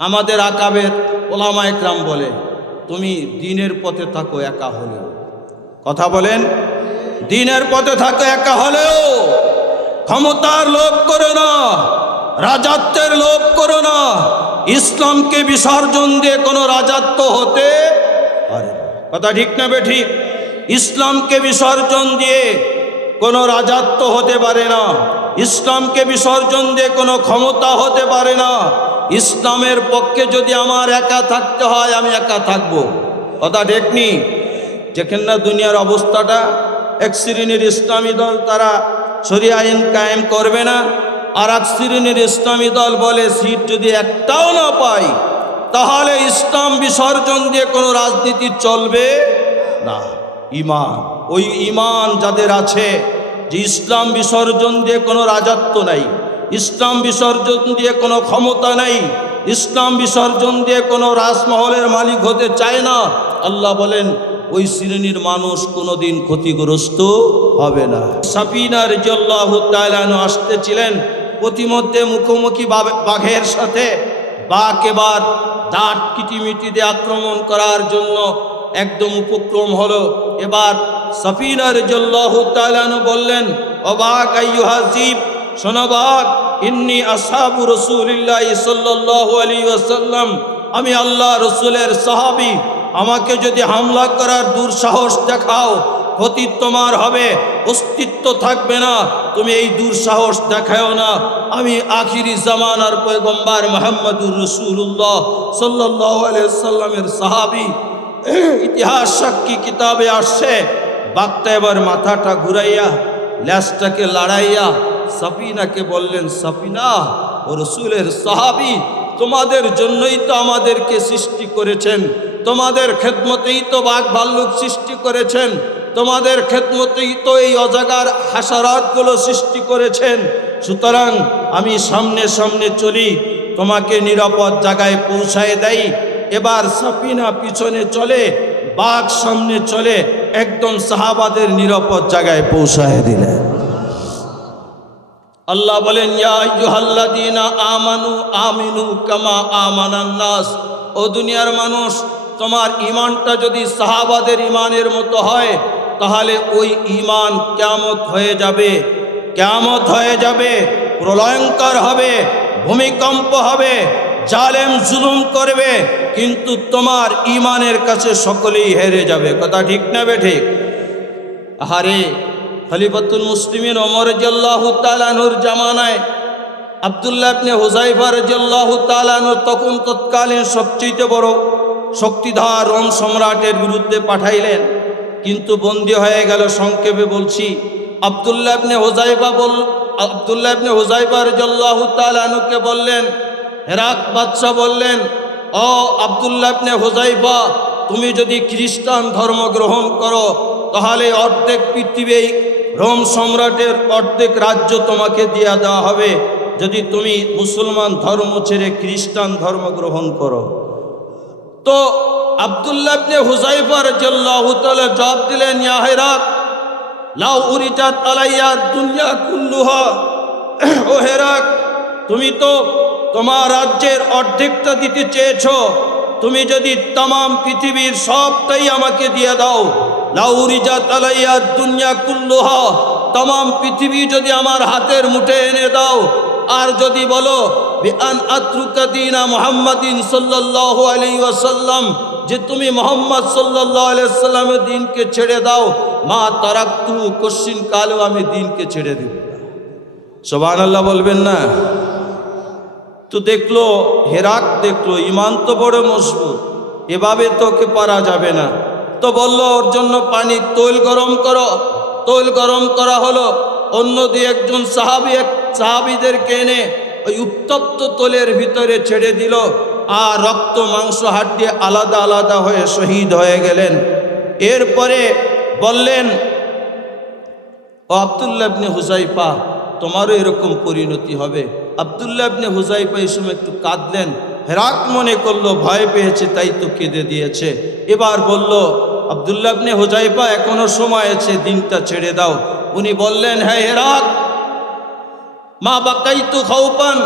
আমাদের আকাবের ওলামা একরাম বলে, তুমি দিনের পথে থাকো একা হলেও। কথা বলেন, দিনের পথে থাকো একা হলেও, ক্ষমতার লোভ করো না, রাজত্বের লোভ করো না। ইসলামকে বিসর্জন দিয়ে কোনো রাজত্ব হতে পারে না। কথা ঠিক না বেঠিক? ইসলামকে বিসর্জন দিয়ে কোনো রাজত্ব হতে পারে না, ইসলামকে বিসর্জন দিয়ে কোনো ক্ষমতা হতে পারে না। ইসলামের পক্ষে যদি আমার একা থাকতে হয়, আমি একা থাকবো। কথা ঠিক নি? যেখানে না দুনিয়ার অবস্থাটা, এক শ্রেণীর ইসলামী দল তারা শরিয়া আইন কায়েম করবে না, আর এক শ্রেণীর ইসলামী দল বলে সিট যদি একটাও না পাই তাহলে ইসলাম বিসর্জন দিয়ে কোনো রাজনীতি চলবে না। ঈমান, ওই ঈমান যাদের আছে যে ইসলাম বিসর্জন দিয়ে কোনো রাজত্ব নাই, ইসলাম বিসর্জন দিয়ে কোনো ক্ষমতা নাই, ইসলাম বিসর্জন দিয়ে কোনো রাজমহলের মালিক হতে চায় না, আল্লাহ বলেন ওই শ্রেণীর মানুষ কোনোদিন ক্ষতিগ্রস্ত হবে না। সাফিনা রাদিয়াল্লাহু তাআলা আনহা আসতেছিলেন, প্রতিমধ্যে মুখোমুখি বাঘের সাথে। বাঘ এবার দাঁত কিটিমিটি দিয়ে আক্রমণ করার জন্য একদম উপক্রম হলো। এবার সাফিনা রাদিয়াল্লাহু তাআলা আনহা বললেন, ও বাঘ, আইয়ুহা জীব, শোনো বাঘ, ইন্নী আসহাবু রাসূলিল্লাহি সাল্লাল্লাহু আলাইহি ওয়াসাল্লাম, আমি আল্লাহ রসুলের সাহাবী। আমাকে যদি হামলা করার দুঃসাহস দেখাও, ক্ষতি তোমার হবে, অস্তিত্ব থাকবে না। তুমি এই দুঃসাহস দেখাও না। আমি আখিরি জামানার পয়গম্বর মুহাম্মদুর রাসূলুল্লাহ সাল্লাল্লাহু আলাইহি ওয়াসাল্লামের সাহাবী। ইতিহাস সাক্ষী কিতাবে আসছে, বাঘটা এবার মাথাটা ঘুরাইয়া ল্যাজটাকে লড়াইয়া সাফিনাকে বললেন, সাফিনা, ও রসুলের সাহাবী, তোমাদের জন্যই তো আমাদেরকে সৃষ্টি করেছেন, তোমাদের খেদমতেই তো বাঘ ভাল্লুক সৃষ্টি করেছেন, তোমাদের খেদমতেই তো এই অজাগার হাসারাতগুলো সৃষ্টি করেছেন। সুতরাং আমি সামনে সামনে চলি, তোমাকে নিরাপদ জায়গায় পৌঁছায় দেই। এবার সাফিনা পিছনে চলে, বাঘ সামনে চলে, একদম সাহাবাদের নিরাপদ জায়গায় পৌঁছায় দিলেন। আল্লাহ বলেন, ইয়া আইয়ুহাল্লাযীনা আমানু আমিনু কামা আমানান নাস, ও দুনিয়ার মানুষ, তোমার ঈমানটা যদি সাহাবাদের ঈমানের মতো হয় তাহলে ওই ঈমান কিয়ামত হয়ে যাবে, কিয়ামত হয়ে যাবে, প্রলয়ঙ্কর হবে, ভূমিকম্প হবে, জালেম জুলুম করবে, কিন্তু তোমার ঈমানের কাছে সকলেই হেরে যাবে। কথা ঠিক না বেঠিক? আহারে, খলিফাতুল মুসলিমিন ওমর রাদিয়াল্লাহু তাআলা আনহুর জামানায় আব্দুল্লাহ ইবনে হুযায়ফা রাদিয়াল্লাহু তাআলা আনহু তখন তৎকালীন সবচেয়ে বড় শক্তিধর রোম সম্রাটের বিরুদ্ধে পাঠাইলেন, কিন্তু বন্দী হয়ে গেল। সংক্ষেপে বলছি, আব্দুল্লাহ ইবনে হুযায়ফা রাদিয়াল্লাহু তাআলা আনহুকে বললেন, হেরাক বাদশা বললেন, ও আব্দুল্লাহ ইবনে হুযায়ফা, তুমি যদি খ্রিস্টান ধর্ম গ্রহণ করো তাহলে অর্ধেক পৃথিবী রোম সম্রাটের অর্ধেক রাজ্য তোমাকে দিয়ে দেওয়া হবে, যদি তুমি মুসলমান ধর্ম ছেড়ে খ্রিস্টান ধর্ম গ্রহণ করো। তো আব্দুল্লাহ ইবনে হুযায়ফা রাদিয়াল্লাহু তাআলা জবাব দিলেন, ইয়া হেরাক, লাউ উরিজাত আলাইয়া দুনিয়া কুল্লুহা, ও হেরাক, তুমি তো তোমার রাজ্যের অর্ধেকটা দিতে চেয়েছো, তুমি যদি तमाम পৃথিবীর সবটাই আমাকে দিয়ে দাও, লাউ উরিজাত আলাইয়া দুনিয়া কুল্লুহা, तमाम পৃথিবী যদি আমার হাতের মুঠে এনে দাও, আর যদি বলো বিআন আতরুকা দীনা মুহাম্মাদিন সাল্লাল্লাহু আলাইহি ওয়াসাল্লাম, যে তুমি মুহাম্মদ সাল্লাল্লাহু আলাইহি ওয়াসাল্লামের দ্বীনকে ছেড়ে দাও, মা তারাকতু, কোশ্চিন কালেও আমি দ্বীনকে ছেড়ে দেব না। সুবহানাল্লাহ বলবেন না? তো দেখলো হেরাক, দেখলো ঈমান তো বড় মজবুত, এভাবে তোকে পারা যাবে না। তো বলল, ওর জন্য পানি তৈল গরম করো। তৈল গরম করা হলো। অন্য দিয়ে একজন সাহাবীদেরকে এনে ওই উত্তপ্ত তৈলের ভিতরে ছেড়ে দিল, আর রক্ত মাংস হাড্ডি আলাদা আলাদা হয়ে শহীদ হয়ে গেলেন। এরপরে বললেন, ও আব্দুল্লাহ ইবনে হুযায়ফা, তোমারও এরকম পরিণতি হবে। আব্দুল্লাহ ইবনে হুযায়ফা এই সময় একটু কাঁদলেন। হেরাক মনে করলো ভয় পেয়েছে, তাই তো কেঁদে দিয়েছে। এবার বলল, আব্দুল্লাহ ইবনে হুযায়ফা, এখনো সময় আছে, দিনটা ছেড়ে দাও। উনি বললেন, হ্যাঁ হেরাক, মা বাকাইতু খাউফান,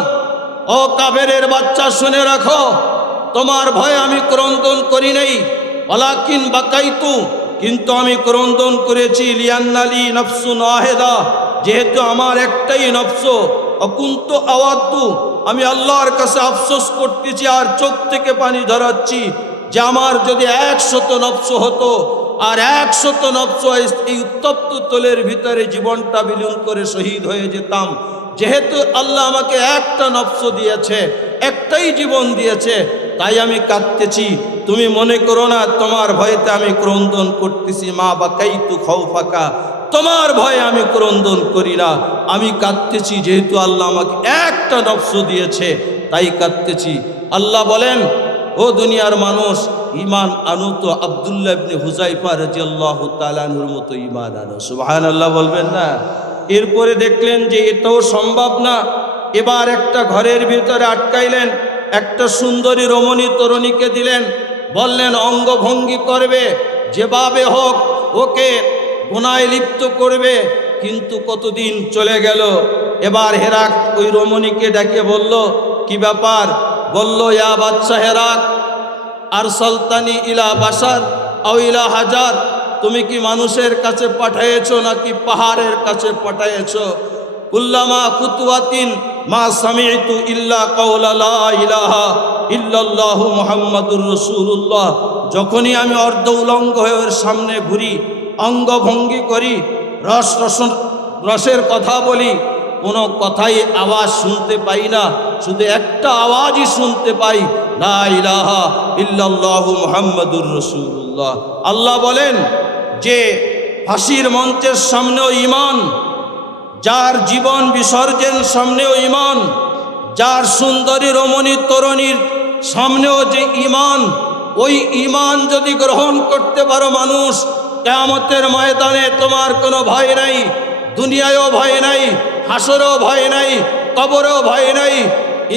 ও কাফেরের বাচ্চা, শুনে রাখো, তোমার ভয়ে আমি ক্রন্দন করি নাই, ওয়ালাকিন বাকাইতু, কিন্তু আমি ক্রন্দন করেছি লিয়ান্নালি নফসুন ওয়াহিদা, যেহেতু আমার একটাই নফস, অকুন্ত আওয়াদ্দু, আমি আল্লাহর কাছে আফসোস করতেছি আর চোখ থেকে পানি ধরাচ্ছি যে আমার যদি 100 নফস হতো আর 100 নফস এই উত্তপ্ত তলের ভিতরে জীবনটা বিলীন করে শহীদ হয়ে যেতাম। যেহেতু আল্লাহ আমাকে একটা নফস দিয়েছে, একটাই জীবন দিয়েছে, তাই আমি কাঁদতেছি। তুমি মনে করো না তোমার ভয়তে আমি ক্রন্দন করতেছি। মা বাকাইতু খাউফাকা, তোমার ভয়ে আমি ক্রন্দন করি না, আমি কাঁদতেছি যেহেতু আল্লাহ আমাকে একটা নফস দিয়েছে, তাই কাঁদতেছি। আল্লাহ বলেন, ও দুনিয়ার মানুষ, ঈমান আনো তো আব্দুল্লাহ ইবনে হুযায়ফা রাদিয়াল্লাহু তাআলা আনহুর মতো ঈমান আনো। সুবহানাল্লাহ বলবেন না? এরপরে দেখলেন যে এটাও সম্ভব না, এবার একটা ঘরের ভিতরে আটকাইলেন, একটা সুন্দরী রমণী তরুণীকে দিলেন, বললেন অঙ্গভঙ্গি করবে, যেভাবে হোক ওকে গুনায় লিপ্ত করবে। কিন্তু কতদিন চলে গেল, এবার হেরাক ওই রমণীকে ডেকে বলল, কি ব্যাপার? বলল, ইয়া বাদশা হেরাক, আর সালতানি ইলা বাশার আও ইলা হাজার, তুমি কি মানুষের কাছে পাঠাইছো নাকি পাহাড়ের কাছে পাঠাইছো? কুল্লামা খুতওয়াতিন মা সামি'তু ইল্লা কাওলা লা ইলাহা ইল্লাল্লাহু মুহাম্মাদুর রাসূলুল্লাহ, যখনই আমি অর্ধ উলঙ্গ হয়ে ওর সামনে ঘুরি, অঙ্গভঙ্গি করি, রসের কথা বলি, কোনো কথাই আওয়াজ শুনতে পাই না, শুধু একটা আওয়াজই শুনতে পাই, লা ইলাহা ইল্লাল্লাহু মুহাম্মাদুর রাসূলুল্লাহ। আল্লাহ বলেন যে ফাঁসির মঞ্চের সামনেও ঈমান, যার জীবন বিসর্জন সামনেও ঈমান, যার সুন্দরী রমণী তরুণীর সামনেও যে ঈমান, ওই ঈমান যদি গ্রহণ করতে পারো মানুষ, কিয়ামতের ময়দানে তোমার কোনো ভয় নাই, দুনিয়ায়ও ভয় নাই, হাসরেও ভয় নাই, কবরেও ভয় নাই।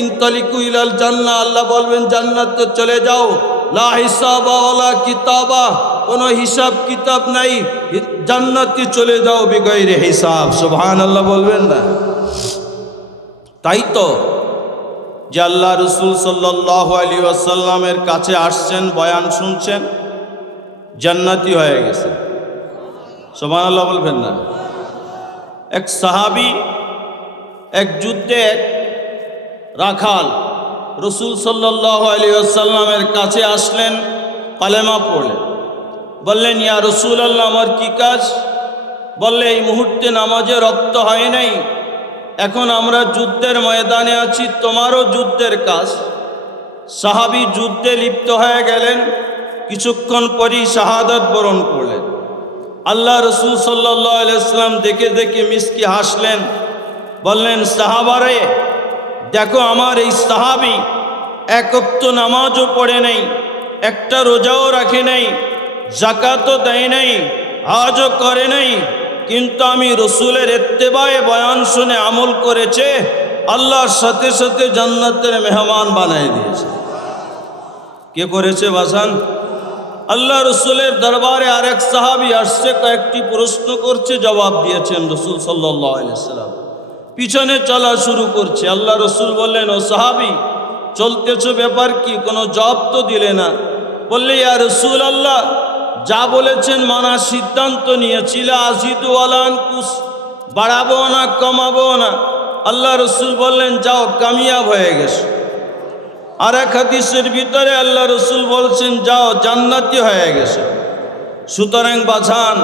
ইনতালিকু ইলাল জান্নাহ, আল্লাহ বলবেন জান্নাতে চলে যাও, লা হিসাবা ওয়ালা কিতাবা, কোনো হিসাব কিতাব নাই, জান্নাতে চলে যাও বিগৈরে হিসাব। সুবহানাল্লাহ বলবেন না? তাই তো যে আল্লাহ রাসূল সাল্লাল্লাহু আলাইহি ওয়াসাল্লামের কাছে আসছেন, বয়ান শুনছেন, জান্নাতি হয়ে গেছে। সুবহানাল্লাহ বলবেন না? এক সাহাবী এক যুদ্ধে রাখাল রাসূল সাল্লাল্লাহু আলাইহি ওয়াসাল্লামের কাছে আসলেন, কালেমা পড়লেন, বললেন, ইয়া রাসূলুল্লাহ, আমার কি কাজ? বললে, এই মুহূর্তে নামাজে রক্ত হয় নাই, এখন আমরা যুদ্ধের ময়দানে আছি, তোমারও যুদ্ধের কাজ। সাহাবী যুদ্ধে লিপ্ত হয়ে গেলেন, কিছুক্ষণ পরই শাহাদাত বরণ করলেন। আল্লাহ রাসূল সাল্লাল্লাহু আলাইহি ওয়াসাল্লাম দেখে দেখে মিসকি হাসলেন, বললেন, সাহাবারে দেখো, আমার এই সাহাবী এক ওয়াক্ত নামাজও পড়ে নাই, একটা রোজাও রাখে নাই, যাকাতও দেয় নাই, হজও করে নাই, কিন্তু আমি রসুলের ইত্তেবায়ে বয়ান শুনে আমল করেছে, আল্লাহর সাথে সাথে জান্নাতের মেহমান বানায় দিয়েছে। কে করেছে বাসান? আল্লাহ রসুলের দরবারে আরেক সাহাবী আসছে, কয়েকটি প্রশ্ন করছে, জবাব দিয়েছেন রসুল সাল্লাল্লাহু আলাইহি ওয়াসাল্লাম। পিছনে চলা শুরু করছে। আল্লাহ রসুল বললেন, ও সাহাবী, চলতেছ, ব্যাপার কি? কোনো জবাব তো দিলে না। বললে, ইয়া রাসূলুল্লাহ, যা বলেছেন মানার সিদ্ধান্ত নিয়েছিল, আজিদু ওয়ালা আনকুস, বাড়াবো না কমাবো না। আল্লাহ রসুল বললেন, যাও, কামিয়াব হয়ে গেছে। আর এক হাদিসের ভিতরে আল্লাহ রসুল বলছেন, যাও, জান্নাতি হয়ে গেছে। সুতরাং বাছান,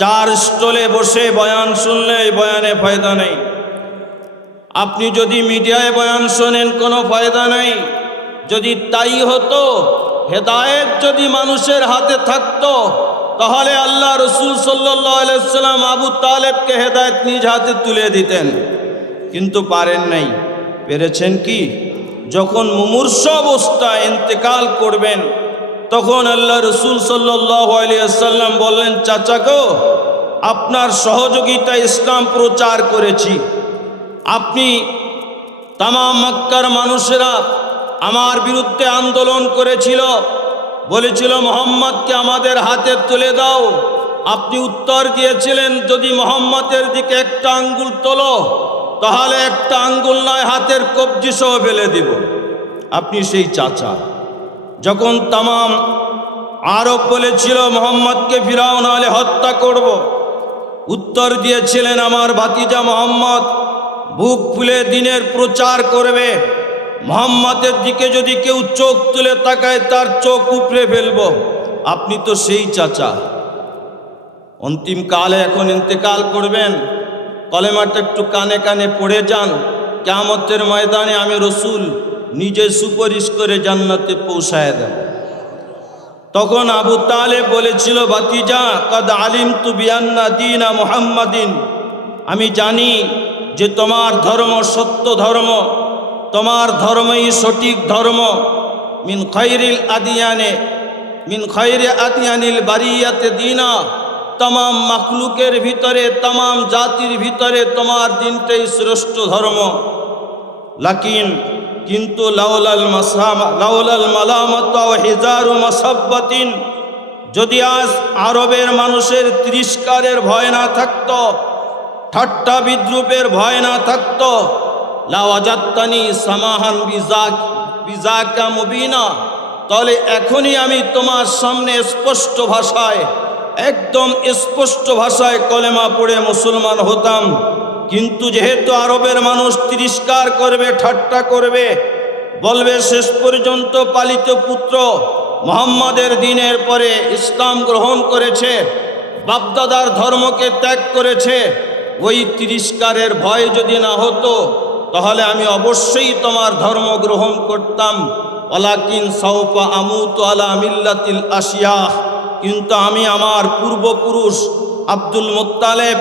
চার স্টলে বসে বয়ান শুনলে এই বয়ানে ফায়দা নেই। আপনি যদি মিডিয়ায় বয়ান শোনেন, কোনো ফায়দা নেই। যদি তাই হতো, হেদায়েত যদি মানুষের হাতে থাকতো, তাহলে আল্লাহ রসুল সাল্লাল্লাহু আলাইহি ওয়াসাল্লাম আবু তালেবকে হেদায়েত নিজ হাতে তুলে দিতেন, কিন্তু পারেন নাই। পেরেছেন কি? যখন মুমূর্ষ অবস্থায় ইন্তেকাল করবেন, তখন আল্লাহ রসুল সাল্লাল্লাহু আলাইহি ওয়াসাল্লাম বললেন, চাচা গো, আপনার সহযোগিতা ইসলাম প্রচার করেছি। আপনি তামাম মক্কার মানুষেরা আমার বিরুদ্ধে আন্দোলন করেছিল, বলেছিল মুহাম্মদকে আমাদের হাতে তুলে দাও। আপনি উত্তর দিয়েছিলেন, যদি মুহাম্মদের দিকে একটা আঙ্গুল তোলো তাহলে একটা আঙ্গুল নয় হাতের কবজি সহ ফেলে দিব। আপনি সেই চাচা। যখন তামাম আরব বলেছিল মোহাম্মদকে ফিরাউন আলে হত্যা করব, উত্তর দিয়েছিলেন আমার ভাতিজা মোহাম্মদ বুক ফুলে দিনের প্রচার করবে, মোহাম্মদের দিকে যদি কেউ চোখ তুলে তাকায় তার চোখ উপড়ে ফেলব। আপনি তো সেই চাচা। অন্তিম কালে এখন ইন্তেকাল করবেন, কলেমাটা একটু কানে কানে পড়ে যান। কিয়ামতের ময়দানে আমি রসুল নিজে সুপারিশ করে জান্নাতে পৌঁছায় দেব। তখন আবু তালেব বলেছিল, ভাতিজা কদ আলিমতু বিআন্না দীনা মুহাম্মাদিন, আমি জানি যে তোমার ধর্ম সত্য ধর্ম, তোমার ধর্মই সঠিক ধর্ম। মিন খায়রিল আদিয়ানে মিন খায়রি আদিয়ানিল বারিয়াতে দীনা, तमाम मखलूकेर भितरे तमाम जातिर भितरे तुम्हार दिनटाई श्रेष्ठ धर्म। लाकिन किन्तु लाउलाल मालामत व हिजारु मसब्बतिन, यदि आज आरबेर मानुषेर तिरस्कारेर भय ना थाकतो, ठाट्टा विद्रूपेर भय ना थाकतो, लावाजात्तानी समाहान बिजाका मुबिना, ताहले एखोनी आमी तोमार सामने स्पष्ट भाषाय एकदम स्पष्ट भाषाय कलेमा पड़े मुसलमान होताम। किन्तु जेहेतु आरबेर मानुष तिरस्कार करबे, ठाट्टा करबे, बोलबे शेष पर्यन्त पालित पुत्र मुहम्मदेर दिनेर परे इस्लाम ग्रहण करेछे, बापदादार धर्मके त्याग करेछे, ओई तिरस्कारेर भय यदि ना हतो ताहले आमी अवश्यई तोमार धर्म ग्रहण करताम। वलाकिन साउफा आमुतु आला मिल्लातिल आशियाह, किन्तु आमी आमार पूर्वपुरुष आब्दुल मुत्तालिब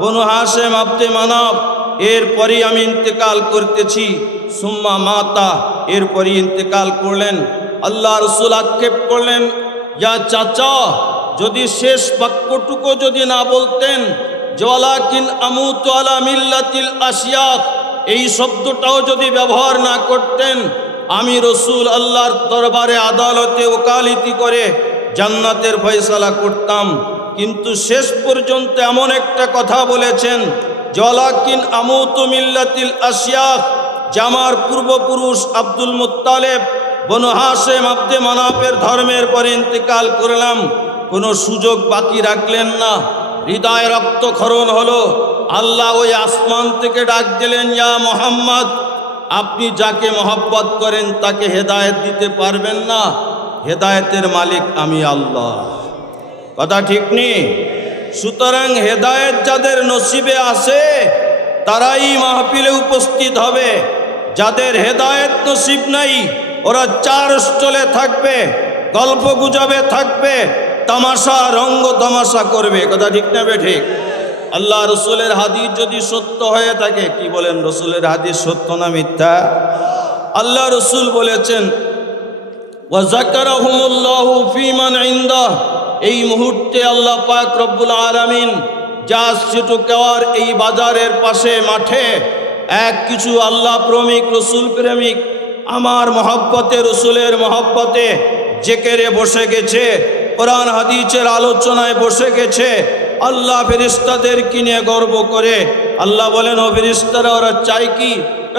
बनु हाशिम आब्दे मानाब एर परेई आमी इंतेकाल करतेछि। सुम्मा माता एर परेई इंतेकाल करलेन। आल्लाह रसूल आक्षेप करलेन, या चाचा यदि शेष बाक्यटुकु यदि ना बोलतेन जे वलाकिन आमुतु आला मिल्लातिल आशियाह, এই শব্দটাও যদি ব্যবহার না করতেন, আমি রসুল আল্লাহর দরবারে আদালতে ওকালতি করে জান্নাতের ফয়সালা করতাম। কিন্তু শেষ পর্যন্ত এমন একটা কথা বলেছেন, ওয়ালাকিন আমুতু মিল্লাতিল আশিয়াখ, যে আমার পূর্বপুরুষ আব্দুল মুত্তালিব বনু হাশিম আব্দে মানাফের ধর্মের পরে ইন্তেকাল করলাম। কোনো সুযোগ বাকি রাখলেন না। হৃদয় রক্তক্ষরণ হলো। আল্লাহ ওই আসমান থেকে ডাক দিলেন, ইয়া মুহাম্মদ, আপনি যাকে মহব্বত করেন তাকে হেদায়েত দিতে পারবেন না? হেদায়েতের মালিক আমি আল্লাহ। কথা ঠিক নেই? সুতরাং হেদায়েত যাদের নসিবে আসে তারাই মাহফিলে উপস্থিত হবে। যাদের হেদায়েত নসিব নাই ওরা চার স্টলে থাকবে, গল্প গুজবে থাকবে, তামাশা রঙ্গ তামাশা করবে। কথা ঠিক না বে ঠিক? আল্লাহ রসুলের হাদিস যদি সত্য হয়ে থাকে, কি বলেন রসুলের হাদিস সত্য না মিথ্যা? আল্লাহ রসুল বলেছেন, ওয়া যাকারাহুমুল্লাহু ফীমান ইনদাহ, এই মুহূর্তে আল্লাহ পাক রব্বুল আলামিন জাহাজ ছিটকাওয়ার এই বাজারের পাশে মাঠে এক কিছু আল্লাহ প্রেমিক রসুল প্রেমিক আমার মহব্বতে রসুলের মহব্বতে জেকেরে বসে গেছে, কোরআন হাদিসের আলোচনায় বসে গেছে। আল্লাহ ফেরেশতাদের কিনে গর্ব করে আল্লাহ বলেন, ও ফেরেশতারা ওরা চাই কি?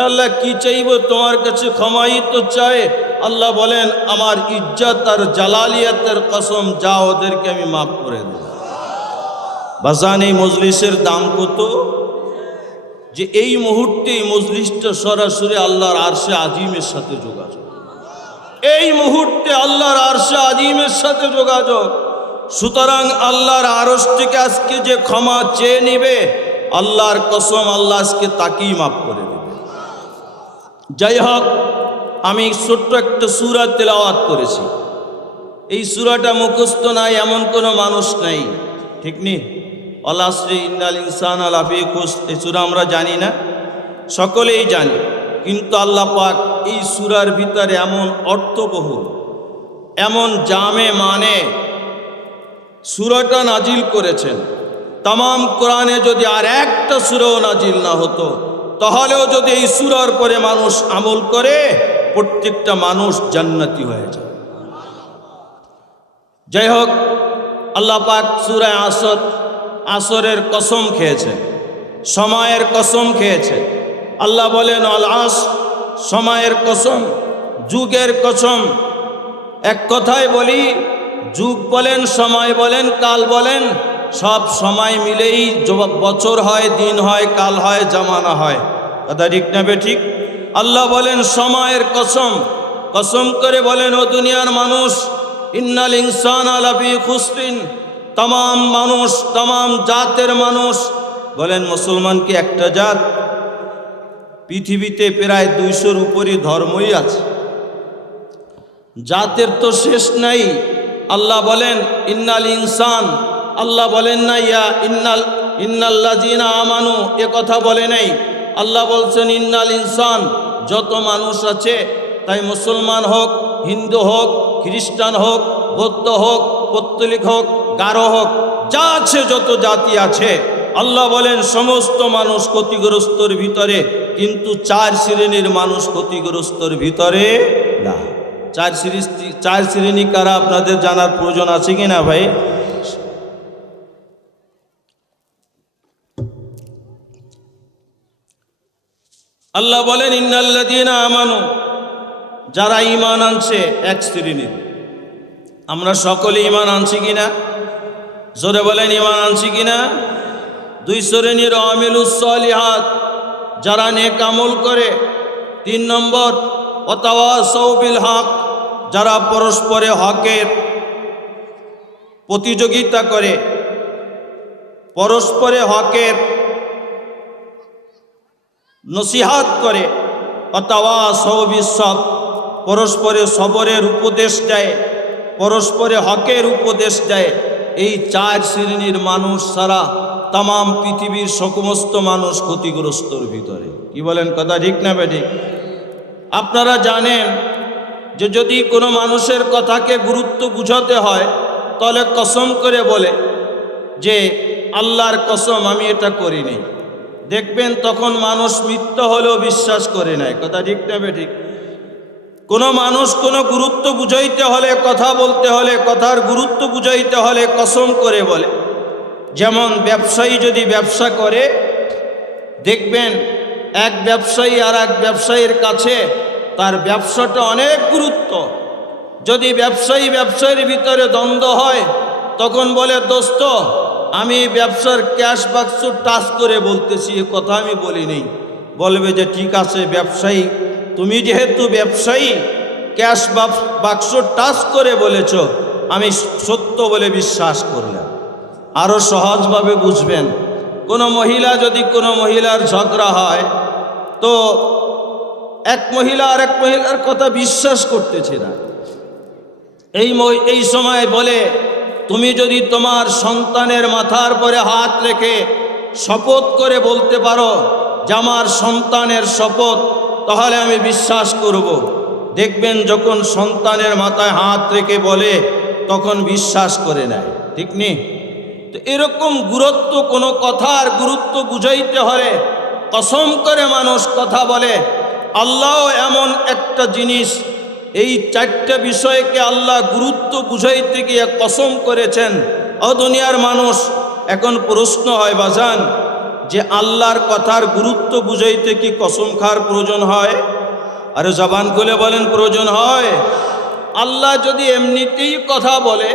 আল্লাহ কি চাইব? তোমার কাছে ক্ষমাই তো চায়। আল্লাহ বলেন, আমার ইজ্জত আর জালালিয়াতের কসম, যা ওদেরকে আমি মাফ করে দেব। বাজান এই মজলিসের দাম কত? যে এই মুহূর্তে এই মজলিসটা সরাসরি আল্লাহর আরশে আজিমের সাথে যোগাযোগ। এই মুহূর্তে আল্লাহর আরশে আজিমের সাথে যোগাযোগ। সুতরাং আল্লাহর আরশ থেকে আজকে যে ক্ষমা চেয়ে নিবে, আল্লাহর কসম আল্লাহ আজকে তাকেই মাফ করে দেবে। যাই হোক, আমি ছোট্ট একটা সূরা তেলাওয়াত করেছি। এই সূরাটা মুখস্থ নাই এমন কোনো মানুষ নাই, ঠিক নেই? ওয়াল আসরি ইন্নাল ইনসানা লাফি খুসর, এই সূরা আমরা জানি না? সকলেই জানি। কিন্তু আল্লাহ পাক এই সূরার ভিতরে এমন অর্থবহুল, এমন জামে মানে সূরাটা নাজিল করেছেন। তামাম কোরআনে যদি আর একটা সূরাও নাজিল না হতো, তাহলেও যদি এই সূরার পরে মানুষ আমল করে, প্রত্যেকটা মানুষ জান্নাতি হয়ে যায়। যাই হোক, আল্লাহ পাক সূরা আসরের কসম খেয়েছেন। সময়ের কসম খেয়েছে। আল্লাহ বলেন আল আসর, সময়ের কসম, যুগের কসম। এক কথায় বলি, যুগ বলেন, সময় বলেন, কাল বলেন, সব সময় মিলেই বছর হয়, দিন হয়, কাল হয়, জামানা হয়। কথা ঠিক না বেঠিক? আল্লাহ বলেন সময়ের কসম, কসম করে বলেন ও দুনিয়ার মানুষ, ইন্নাল ইনসানা লাফি খুসরিন, তামাম মানুষ, তামাম জাতের মানুষ। বলেন মুসলমান কি একটা জাত? পৃথিবীতে প্রায় 200-র উপরই ধর্মই আছে, জাতের তো শেষ নাই। আল্লাহ বলেন ইন্নাল ইনসান, আল্লাহ বলেন না ইন্নাল্লাযীনা আমানু, এ কথা বলে নাই। আল্লাহ বলছেন ইন্নাল ইনসান, যত মানুষ আছে, তাই মুসলমান হোক, হিন্দু হোক, খ্রিস্টান হোক, বৌদ্ধ হোক, পৌত্তলিক হোক, গারো হোক, যা আছে, যত জাতি আছে, আল্লাহ বলেন সমস্ত মানুষ ক্ষতিগ্রস্তর ভিতরে, কিন্তু 4 শ্রেণীর মানুষ ক্ষতিগ্রস্তর ভিতরে না। 4 শ্রেণী কারা আপনাদের জানার প্রয়োজন আছে কি না ভাই? আল্লাহ বলেন ইন্নাল্লাযীনা আমানু, যারা ঈমান আনছে 1 শ্রেণীর। আমরা সকলে ঈমান আনছি কিনা? জোরে বলেন ঈমান আনছি কিনা? 2 শ্রেণীর আমিলুস সালিহাত, যারা নেক আমল করে। 3 নম্বর ওয়াতাওয়াসাউ বিল হক, যারা পরস্পরে হকের প্রতিযোগিতা করে, পরস্পরে হকের নসিহাত করে। ওয়াতাওয়াসাউ বিস সবর, পরস্পরে সবরের উপদেশ দেয়, পরস্পরে হকের উপদেশ দেয়। এই 4 শ্রেণীর মানুষ ছাড়া তামাম পৃথিবীর সমস্ত মানুষ ক্ষতিগ্রস্তর ভিতরে। কি বলেন, কথা ঠিক না বেঠিক? আপনারা জানেন যে যদি কোনো মানুষের কথাকে গুরুত্ব বুঝাতে হয়, তাহলে কসম করে বলে যে আল্লাহর কসম আমি এটা করিনি। দেখবেন তখন মানুষ মিথ্যা হলেও বিশ্বাস করে নেয়। কথা ঠিক না বেঠিক? কোনো মানুষ কোনো গুরুত্ব বুঝাইতে হলে, কথা বলতে হলে, কথার গুরুত্ব বুঝাইতে হলে কসম করে বলে। যেমন ব্যবসায়ী যদি ব্যবসা করে, দেখবেন এক ব্যবসায়ী আর এক ব্যবসায়ীর কাছে তার ব্যবসাটা অনেক গুরুত্ব। যদি ব্যবসায়ীর ভিতরে দ্বন্দ্ব হয়, তখন বলে দোস্ত আমি ব্যবসার ক্যাশ বাক্স টাচ করে বলতেছি, এ কথা আমি বলিনি। বলবে যে ঠিক আছে ব্যবসায়ী, তুমি যেহেতু ব্যবসায়ী, ক্যাশ বাক্স টাচ করে বলেছ, আমি সত্য বলে বিশ্বাস করলাম। আরও সহজভাবে বুঝবেন, কোনো মহিলা যদি কোনো মহিলার ঝগড়া হয়, তো এক মহিলা আর এক মহিলার কথা বিশ্বাস করতেছে না। এই সময় বলে তুমি যদি তোমার সন্তানের মাথার পরে হাত রেখে শপথ করে বলতে পারো যে আমার সন্তানের শপথ, তাহলে আমি বিশ্বাস করব। দেখবেন যখন সন্তানের মাথায় হাত রেখে বলে, তখন বিশ্বাস করে নেয়। ঠিক নেই? তো এরকম গুরুত্ব, কোনো কথার গুরুত্ব বুঝাইতে হলে কসম করে মানুষ কথা বলে। আল্লাহ এমন একটা জিনিস, এই 4টা বিষয়কে আল্লাহ গুরুত্ব বুঝাইতে গিয়ে কসম করেছেন। ও দুনিয়ার মানুষ, এখন প্রশ্ন হয় বাজান, যে আল্লাহর কথার গুরুত্ব বুঝাইতে কি কসম খাওয়ার প্রয়োজন হয়? আরে জবান খুলে বলেন, প্রয়োজন হয়? আল্লাহ যদি এমনিতেই কথা বলে,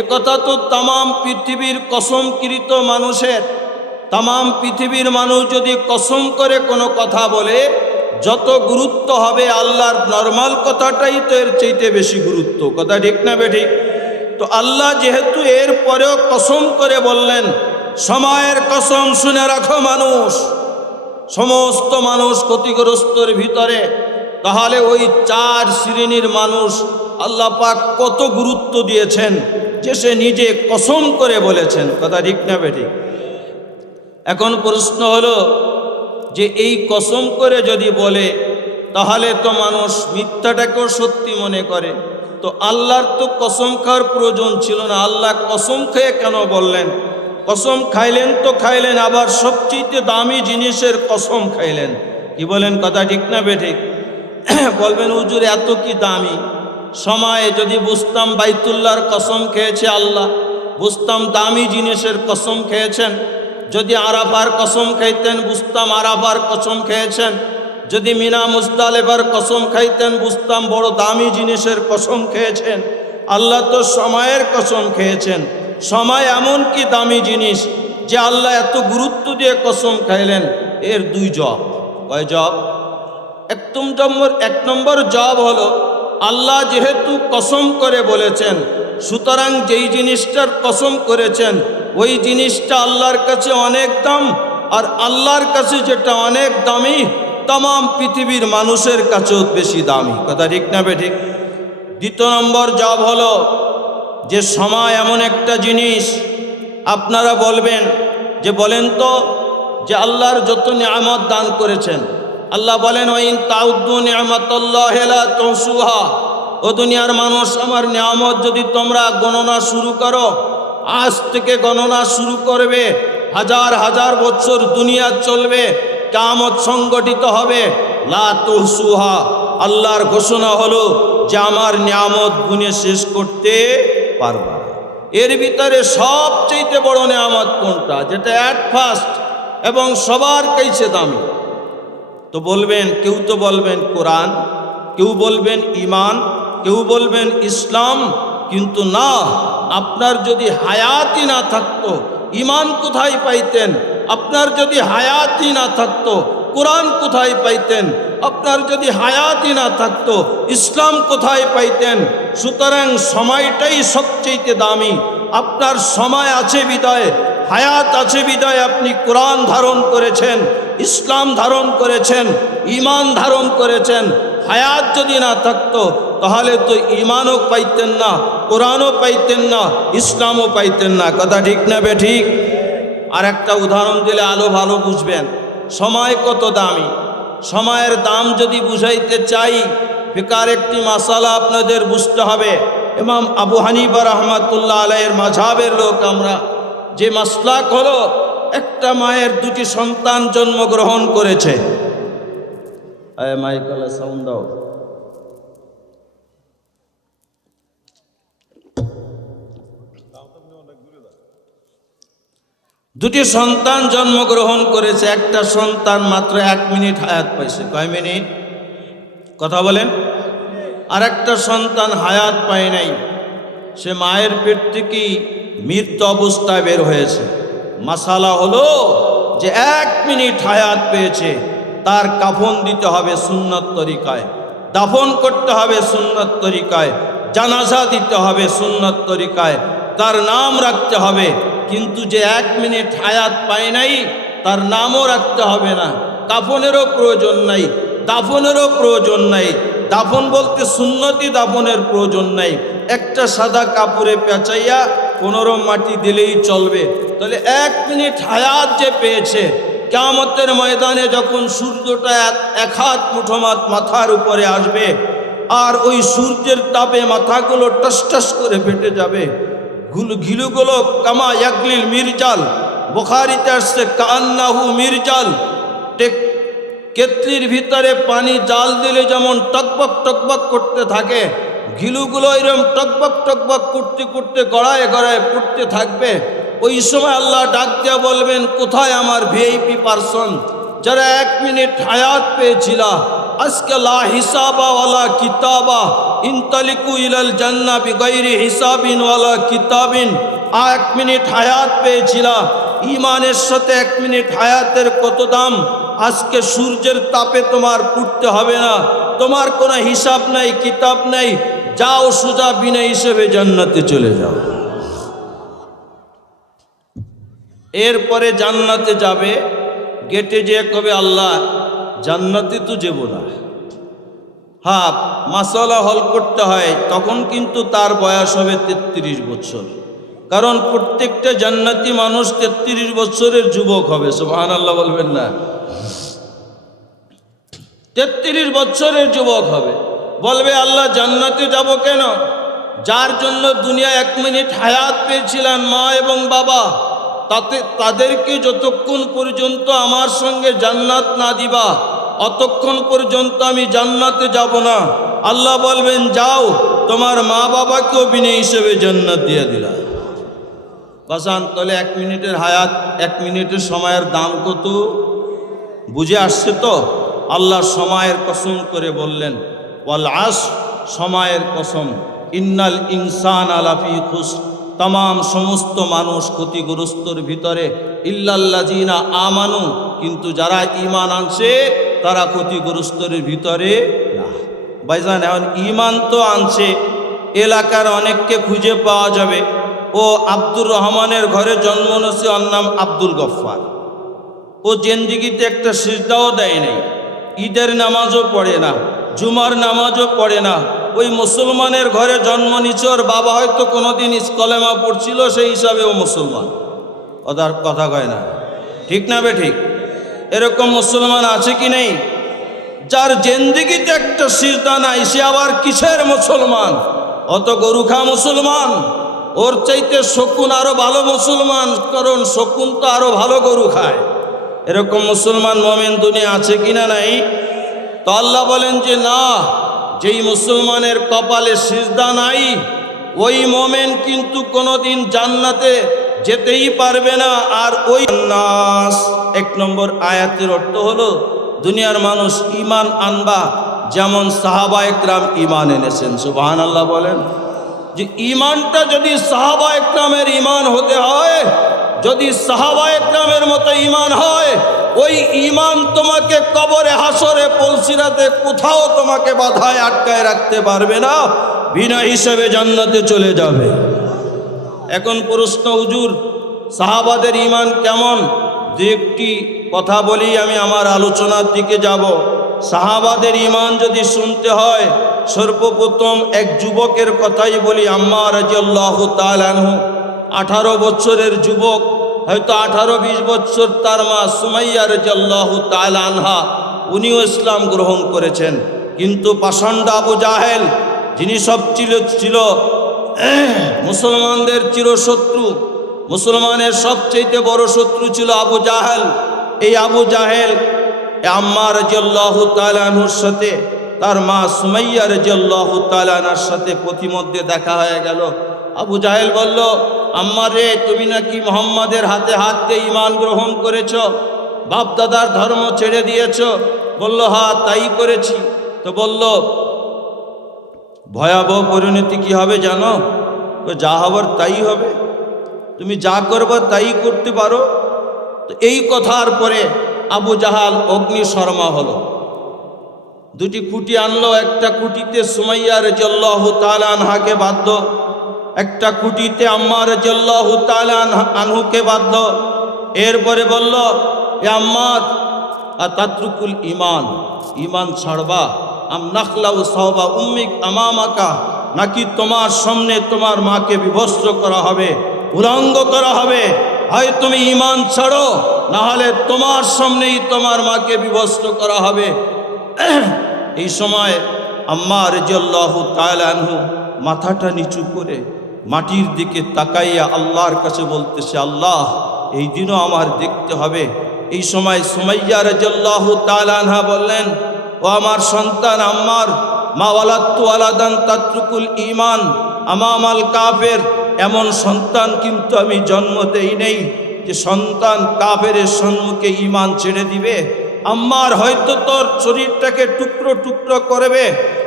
এ কথা তো তামাম পৃথিবীর কসমকৃত মানুষের, তামাম পৃথিবীর মানুষ যদি কসম করে কোনো কথা বলে, যত গুরুত্ব হবে আল্লাহর নরমাল কথাটাই তো এর চাইতে বেশি গুরুত্ব। কথা ঠিক না বেঠিক? তো আল্লাহ যেহেতু এর পরেও কসম করে বললেন, সময়ের কসম শুনে রাখো মানুষ, সমস্ত মানুষ ক্ষতিগ্রস্তর ভিতরে, তাহলে ওই 4 শ্রেণীর মানুষ আল্লাহ পাক কত গুরুত্ব দিয়েছেন যে সে নিজে কসম করে বলেছেন। কথা ঠিক না বেঠিক? এখন প্রশ্ন হলো যে এই কসম করে যদি বলে, তাহলে তো মানুষ মিথ্যাটাকেও সত্যি মনে করে। তো আল্লাহর তো কসম খাওয়ার প্রয়োজন ছিল না, আল্লাহ কসম খেয়ে কেন বললেন? কসম খাইলেন তো খাইলেন, আবার সবচেয়ে দামি জিনিসের কসম খাইলেন। কি বলেন, কথা ঠিক না বেঠিক? বলবেন হুজুর এত কি দামি? সময়ে যদি বুঝতাম বাইতুল্লাহর কসম খেয়েছে আল্লাহ, বুঝতাম দামি জিনিসের কসম খেয়েছেন, যদি আরাফার কসম খাইতেন বুঝতাম আরাফার কসম খেয়েছেন। যদি মিনা মুজদালিফার কসম খাইতেন বুঝতাম বড় দামি জিনিসের কসম খেয়েছেন। আল্লাহ তো সময়ের কসম খেয়েছেন। সময় এমন কি দামি জিনিস যে আল্লাহ এত গুরুত্ব দিয়ে কসম খাইলেন। এর দুই জব। কয় জব? এক নম্বর জব হলো আল্লাহ যেহেতু কসম করে বলেছেন, সুতরাং যেই জিনিসটার কসম করেছেন ওই জিনিসটা আল্লাহর কাছে অনেক দাম, আর আল্লাহর কাছে যেটা অনেক দামি তাম পৃথিবীর মানুষের কাছেও বেশি দামি। কথা ঠিক না বেঠিক? দ্বিতীয় নম্বর জব হলো যে সময় এমন একটা জিনিস, আপনারা বলবেন যে বলেন তো যে আল্লাহর যত নিয়ামত দান করেছেন, আল্লাহ বলেন ওয়াইন তাউদ্দু নিয়ামাতাল্লাহি লা তুহসুহা, ও দুনিয়ার মানুষ আমার নিয়ামত যদি তোমরা গণনা শুরু করো, আজ থেকে গণনা শুরু করবে, হাজার হাজার বছর দুনিয়া চলবে, কিয়ামত সংগঠিত হবে, লা তুহসুহা, আল্লাহর ঘোষণা হলো যে আমার নিয়ামত গুণে শেষ করতে পারবা না। এর ভিতরে সবচেয়ে বড় নিয়ামত কোনটা? যেটা অ্যাট ফার্স্ট এবং সবার কাছে দামি। তো বলবেন, কেউ তো বলবেন কোরআন, কেউ বলবেন ঈমান, কেউ বলবেন ইসলাম। কিন্তু না, আপনার যদি হায়াতই না থাকতো ঈমান কোথায় পাইতেন? আপনার যদি হায়াতই না থাকতো কোরআন কোথায় পাইতেন? আপনার যদি হায়াতই না থাকতো ইসলাম কোথায় পাইতেন? সুতরাং সময়টাই সবচেয়ে দামি। আপনার সময় আছে বিদায়, হায়াত আছে বিদায় আপনি কোরআন ধারণ করেছেন, ইসলাম ধারণ করেছেন, ঈমান ধারণ করেছেন। হায়াত যদি না থাকতো তাহলে তো ঈমানও পাইতেন না, কোরআনও পাইতেন না, ইসলামও পাইতেন না। কথা ঠিক না বেঠিক? আর একটা উদাহরণ দিলে আলো ভালো বুঝবেন সময় কত দামি। সময়ের দাম যদি বুঝাইতে চাই, ফিকার একটি মাসালা আপনাদের বুঝতে হবে। ইমাম আবু হানিফা রাহমাতুল্লাহ আলাইহির মাযহাবের লোক আমরা, যে মাসলাক হলো একটা মায়ের দুটি সন্তান জন্মগ্রহণ করেছে। মাইকেলে সাউন্ড দাও। দুটি সন্তান জন্মগ্রহণ করেছে, একটা সন্তান মাত্র 1 মিনিট হায়াত পাইছে। কয় মিনিট? কথা বলেন। আর একটা সন্তান হায়াত পায় নাই, সে মায়ের পেট থেকে মৃত অবস্থায় বের হয়েছে। মাসালা হলো যে 1 মিনিট হায়াত পেয়েছে, তার কাফন দিতে হবে সুন্নত তরিকায়, দাফন করতে হবে সুন্নত তরিকায়, জানাজা দিতে হবে সুন্নত তরিকায়, তার নাম রাখতে হবে। কিন্তু যে 1 মিনিট হায়াত পায় নাই তার নামও রাখতে হবে না, কাফনেরও প্রয়োজন নাই, দাফনেরও প্রয়োজন নাই। দাফন বলতে সুন্নতি দাফনের প্রয়োজন নাই, একটা সাদা কাপড়ে পেঁচাইয়া 15 মাটি দিলেই চলবে। তাহলে 1 মিনিট হায়াত যে পেয়েছে, কিয়ামতের ময়দানে যখন সূর্যটা 1 হাত মুঠোমাত মাথার উপরে আসবে, আর ওই সূর্যের তাপে মাথাগুলো টস টস করে ফেটে যাবে, ঘিলুগুলো কামা ইয়াকলিল মির্জাল, বুখারীতে আসছে কান্নাহু মির্জাল, কেতলির ভিতরে পানি জাল দিলে যেমন টকবক টকবক করতে থাকে, ঘিলুগুলো এরকম টকবক টকবক করতে করতে গড়ায় গড়ায় পড়তে থাকবে। ওই সময় আল্লাহ ডাক দিয়া বলবেন, কোথায় আমার ভিআইপি পারসন যারা 1 মিনিট হায়াত পেয়েছিল? আজকে লা হিসাবা ওয়ালা কিতাবা, ইনতালিকু ইলাল জান্নাহ বিগাইরি হিসাবিন ওয়ালা কিতাবিন। 1 মিনিট হায়াত পেয়েছিল, ঈমানের সাথে 1 মিনিট হায়াতের কত দাম। আজকে সূর্যের তাপে তোমার পুড়তে হবে না, তোমার কোনো হিসাব নাই, কিতাব নাই, যাও সোজা বিনা হিসেবে জান্নাতে চলে যাও। এরপরে জান্নাতে যাবে, গেটে যেয়ে কবে আল্লাহ জান্নাতে তো যাব না। হ্যাঁ, মাসালা হল করতে হয়, তখন কিন্তু তার বয়স হবে 33 বছর। কারণ প্রত্যেকটা জান্নাতি মানুষ 33 বছরের যুবক হবে। সুবহানাল্লাহ বলবেন না? 33 বছরের যুবক হবে। বলবে আল্লাহ জান্নাতে যাব কেন? যার জন্য দুনিয়া 1 মিনিট হায়াত পেয়েছিলেন মা এবং বাবা, তাদেরকে যতক্ষণ পর্যন্ত আমার সঙ্গে জান্নাত না দিবা অতক্ষণ পর্যন্ত আমি জান্নাতে যাব না। আল্লাহ বলবেন যাও, তোমার মা বাবাকেও বিনা হিসেবে জান্নাত দিয়ে দিলা। বাসান তাহলে 1 মিনিটের হায়াত, 1 মিনিটের সময়ের দাম কত বুঝে আসছে তো? আল্লাহ সময়ের কসম করে বললেন, ওয়াল আসর, সময়ের কসম, ইন্নাল ইনসান আলাফি খুসর, তাম সমস্ত মানুষ ক্ষতিগ্রস্তর ভিতরে, ইল্লাল্লাযিনা আমানু, কিন্তু যারা ঈমান আনছে তারা ক্ষতিগ্রস্তর ভিতরে না। ভাইজান এখন ঈমান তো আনছে, এলাকার অনেককে খুঁজে পাওয়া যাবে। ও আব্দুর রহমানের ঘরে জন্ম নিয়েছে, ওর নাম আব্দুল গফফার। ও জিন্দেগিতে একটা সিজদাও দেয় নাই, ঈদের নামাজও পড়ে না, জুমার নামাজও পড়ে না। ওই মুসলমানের ঘরে জন্ম নিচ্ছে, ওর বাবা হয়তো কোনোদিন কলেমা পড়ছিল, সেই হিসাবে ও মুসলমান। ওদের কথা কয় না, ঠিক না বে ঠিক? এরকম মুসলমান আছে কি নেই? যার জিন্দেগিতে একটা সিজদা নাই, সে আবার কিসের মুসলমান? অত গরুখা মুসলমান। ওর চাইতে শকুন আরো ভালো মুসলমান, কারণ শকুন তো আরো ভালো গরু খায়। এরকম মুসলমান মুমিন দুনিয়া আছে কিনা নাই? তো আল্লাহ বলেন যে না, যেই মুসলমানের কপালে সিজদা নাই, ওই মুমিন কিন্তু কোনোদিন জান্নাতে যেতেই পারবে না। আর ওই নাস, 1 নম্বর আয়াতের অর্থ হলো দুনিয়ার মানুষ ঈমান আনবা যেমন সাহাবায়ে কেরাম ঈমান এনেছেন। সুবহানাল্লাহ বলেন। যে ঈমানটা যদি সাহাবায়ে কেরামের ঈমান হতে হয়, যদি সাহাবায়ে কেরামের মতো ঈমান হয়, ওই ঈমান তোমাকে কবরে, হাসরে, পুলসিরাতে কোথাও তোমাকে বাধায় আটকায় রাখতে পারবে না, বিনা হিসেবে জান্নাতে চলে যাবে। এখন প্রশ্ন, হুজুর সাহাবাদের ঈমান কেমন? দু একটি কথা বলি, আমি আমার আলোচনার দিকে যাব। সাহাবাদের ঈমান যদি শুনতে হয়, সর্বপ্রথম এক যুবকের কথাই বলি, আম্মার রাদিয়াল্লাহু তাআলা আনহু। 18 বছরের যুবক, হয়তো 18-20 বছর তার মা সুমাইয়া রাদিয়াল্লাহু তাআলা আনহা, উনিও ইসলাম গ্রহণ করেছেন। কিন্তু পাষণ্ড আবু জাহেল, যিনি সব ছিল মুসলমানদের চিরশত্রু, মুসলমানের সবচেয়ে বড় শত্রু ছিল আবু জাহেল। এই আবু জাহেল আম্মা রাদিয়াল্লাহু তাআলা আনহুর সাথে, তার মা সুমাইয়া রাদিয়াল্লাহু তাআলা আনহার সাথে প্রতিমধ্যে দেখা হয়ে গেল। আবু জাহেল বলল, আম্মা রে, তুমি নাকি মুহাম্মাদের হাতে হাত দিয়ে ঈমান গ্রহণ করেছ, বাপ দাদার ধর্ম ছেড়ে দিয়েছ? বলল, হ্যাঁ তাই করেছি। তো বলল, ভয়াবহ পরিণতি কি হবে জানো? যা হবার তাই হবে, তুমি যা করবে তাই করতে পারো। তো এই কথার পরে আবু জাহাল অগ্নিশর্মা হলো। 2টি খুঁটি আনলো, একটা খুঁটিতে সুমাইয়া রাদিয়াল্লাহু তাআলা আনহাকে বাঁধল, একটা খুঁটিতে আম্মা রাদিয়াল্লাহু তাআলা আনহুকে বাঁধল। এরপরে বলল, এ আম্মার আতাতরুকুল ঈমান, ঈমান ছাড়বা? আম নাখলাউ সাওবা উম্মিক আমামাকা, নাকি তোমার সামনে তোমার মাকে বিভস্ত্র করা হবে, উলঙ্গ করা হবে? হয় তুমি ঈমান ছাড়ো, না হলে তোমার সামনেই তোমার মাকে বিভস্ত্র করা হবে। এই সময় আম্মা রাদিয়াল্লাহু তাআলা আনহু মাথাটা নিচু করে মাটির দিকে তাকাইয়া আল্লাহর কাছে বলতেছে, আল্লাহ এই দিনও আমার দেখতে হবে। এই সময় সুমাইয়া রাদিয়াল্লাহু তাআলা আনহা বললেন, ও আমার সন্তান আম্মার, মা ওয়ালাদতু ওয়ালাদান তাতরুকুল ঈমান আমামাল কাফের, এমন সন্তান কিন্তু আমি জন্ম দেই নেই যে সন্তান কাফেরের সম্মুখে ঈমান ছেড়ে দিবে। আম্মার, হয়তো তোর শরীরটাকে টুকরো টুকরো করবে,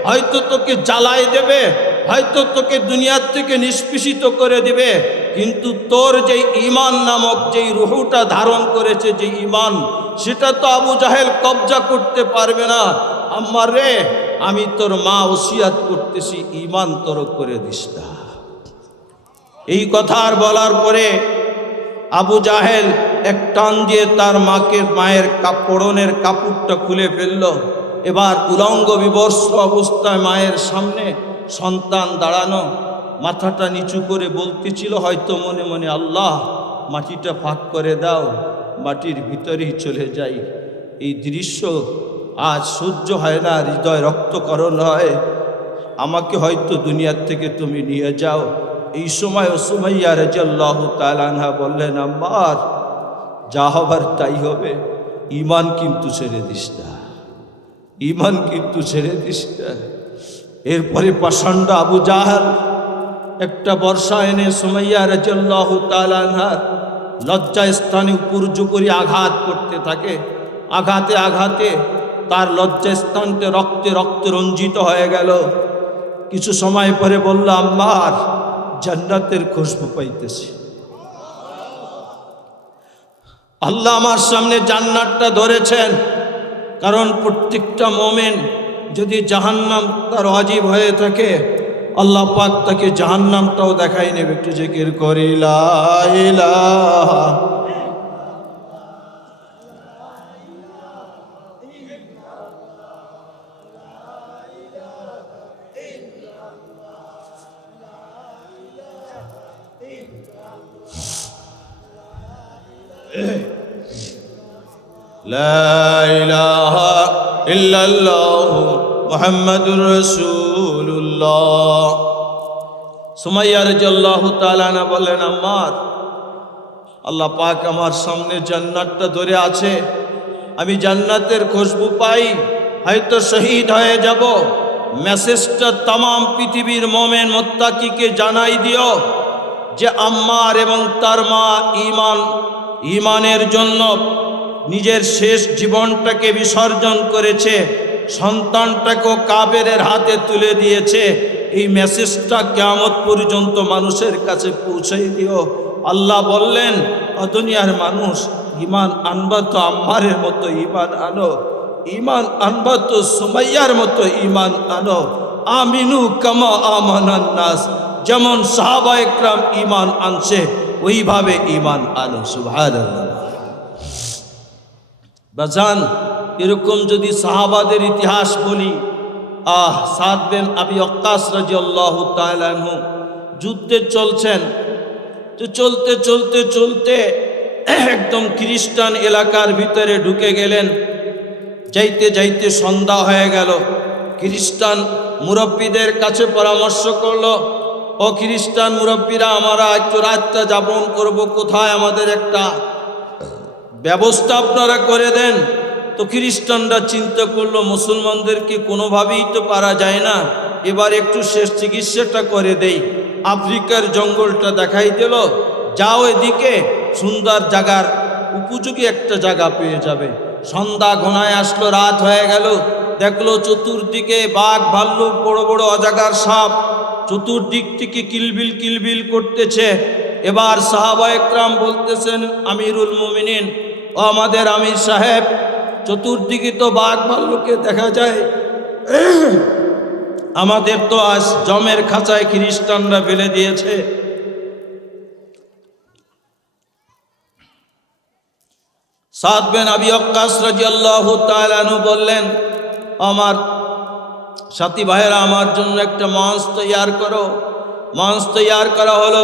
হয়তো তোকে জ্বালায় দেবে, হয়তো তোকে দুনিয়ার থেকে নিষ্পেষিত করে দিবে, কিন্তু তোর যেই ঈমান নামক যেই রুহুটা ধারণ করেছে, যে ঈমান, সেটা তো আবু জাহেল কবজা করতে পারবে না। আম্মার রে, আমি তোর মা ওসিয়াত করতেছি, ঈমান তোর করে দিস না। এই কথা আর বলার পরে আবু জাহেল এক টান দিয়ে তার মায়ের পরনের কাপড়টা খুলে ফেলল। এবার উলঙ্গ বিবস্ত্র অবস্থায় মায়ের সামনে সন্তান দাঁড়ানো, মাথাটা নিচু করে বলতেছিল হয়তো মনে মনে, আল্লাহ মাটিটা ফাঁক করে দাও, মাটির ভিতরেই চলে যাই। এই দৃশ্য আজ সহ্য হয় না, হৃদয় রক্তকরণ হয়, আমাকে হয়তো দুনিয়ার থেকে তুমি নিয়ে যাও। এই সময় সুমাইয়া রাদিয়াল্লাহু তাআলা আনহা বললেন, আম্মার যা হবার তাই হবে, ঈমান কিন্তু ছেড়ে দিস না, ঈমান কিন্তু ছেড়ে দিস না। এরপরে পাষণ্ড আবু জাহেল একটা বর্ষা এনে সুমাইয়া রাদিয়াল্লাহু তাআলা আনহা লজ্জা স্থানে উপর্যু করে আঘাত করতে থাকে। আঘাতে আঘাতে তার লজ্জা স্থানতে রক্তে রক্তে রঞ্জিত হয়ে গেল। কিছু সময় পরে বলল, আম্মার জান্নাতের খুশবু পাইতেছি। আল্লাহ আমার সামনে জান্নাতটা ধরেছেন, কারণ প্রত্যেকটা মোমেন যদি জাহান্নাম তার ওয়াজিব হয়ে থাকে, আল্লাহ পাক তাকে জাহান্নামটাও দেখাই নেবে। একটু জিকির করি লা ইলাহা লা ইলাহা ইল্লাল্লাহ মুহাম্মাদুর রাসূলুল্লাহ। সুমাইয়া রাদিয়াল্লাহু তাআলা আনহা বলেন, আম্মার আল্লাহ পাক আমার সামনে জান্নাতটা ধরে আছে, আমি জান্নাতের খুশবু পাই, হয়তো শহীদ হয়ে যাব। মেসেজটা তাম পৃথিবীর মোমেন মুত্তাকিকে জানাই দিও যে আম্মার এবং তার মা ঈমানের জন্য নিজের শেষ জীবনটাকে বিসর্জন করেছে, সন্তানটাকেও কাফেরের হাতে তুলে দিয়েছে। এই মেসেজটা কিয়ামত পর্যন্ত মানুষের কাছে পৌঁছাই দিও। আল্লাহ বললেন, দুনিয়ার মানুষ, ঈমান আনবা তো আম্মারের মতো ঈমান আনো, ঈমান আনবা তো সুমাইয়ার মতো ঈমান আনো। আমিনু কামা আমানান নাস, যেমন সাহাবায়ে কেরাম ঈমান আনছে ওইভাবে ঈমান আনো। সুবহানাল্লাহ। বাজান, এরকম যদি সাহাবাদের ইতিহাস বলি, সাদ বিন আবি ওয়াক্কাস রাদিয়াল্লাহু তাআলা আনহু যুদ্ধে চলছেন, তো চলতে চলতে চলতে একদম খ্রিস্টান এলাকার ভিতরে ঢুকে গেলেন। যাইতে যাইতে সন্ধ্যা হয়ে গেল। খ্রিস্টান মুরব্বীদের কাছে পরামর্শ করলো, ও খ্রিস্টান মুরব্বীরা, আমরা একটু রাতটা যাপন করব, কোথায় আমাদের একটা ব্যবস্থা আপনারা করে দেন। তো খ্রিস্টানরা চিন্তা করলো, মুসলমানদেরকে কোনোভাবেই তো পারা যায় না, এবার একটু শেষ চিকিৎসাটা করে দেই। আফ্রিকার জঙ্গলটা দেখাই দিল, যাও এদিকে, সুন্দর জায়গার উপযোগী একটা জায়গা পেয়ে যাবে। সন্ধ্যা ঘনায় আসলো, রাত হয়ে গেল। দেখলো চতুর্দিকে বাঘ ভাল্লুক, বড় বড় অজাগার সাপ চতুর্দিক থেকে কিলবিল কিলবিল করতেছে। এবার সাহাবায়ে কেরাম বলতেছেন, আমিরুল মুমিনিন, ও আমাদের আমির সাহেব, চতুর্দিকে তো বাঘ ভাল্লুককে দেখা যায়, আমাদের তো আজ জমের খাঁচায় খ্রিস্টানরা ফেলে দিয়েছে। সাদ বিন আবি ওয়াক্কাস রাদিয়াল্লাহু তাআলা আনহু বললেন, আমার সাথী ভাইয়েরা, আমার জন্য একটা মঞ্চ তৈয়ার করো। মঞ্চ তৈয়ার করা হলো।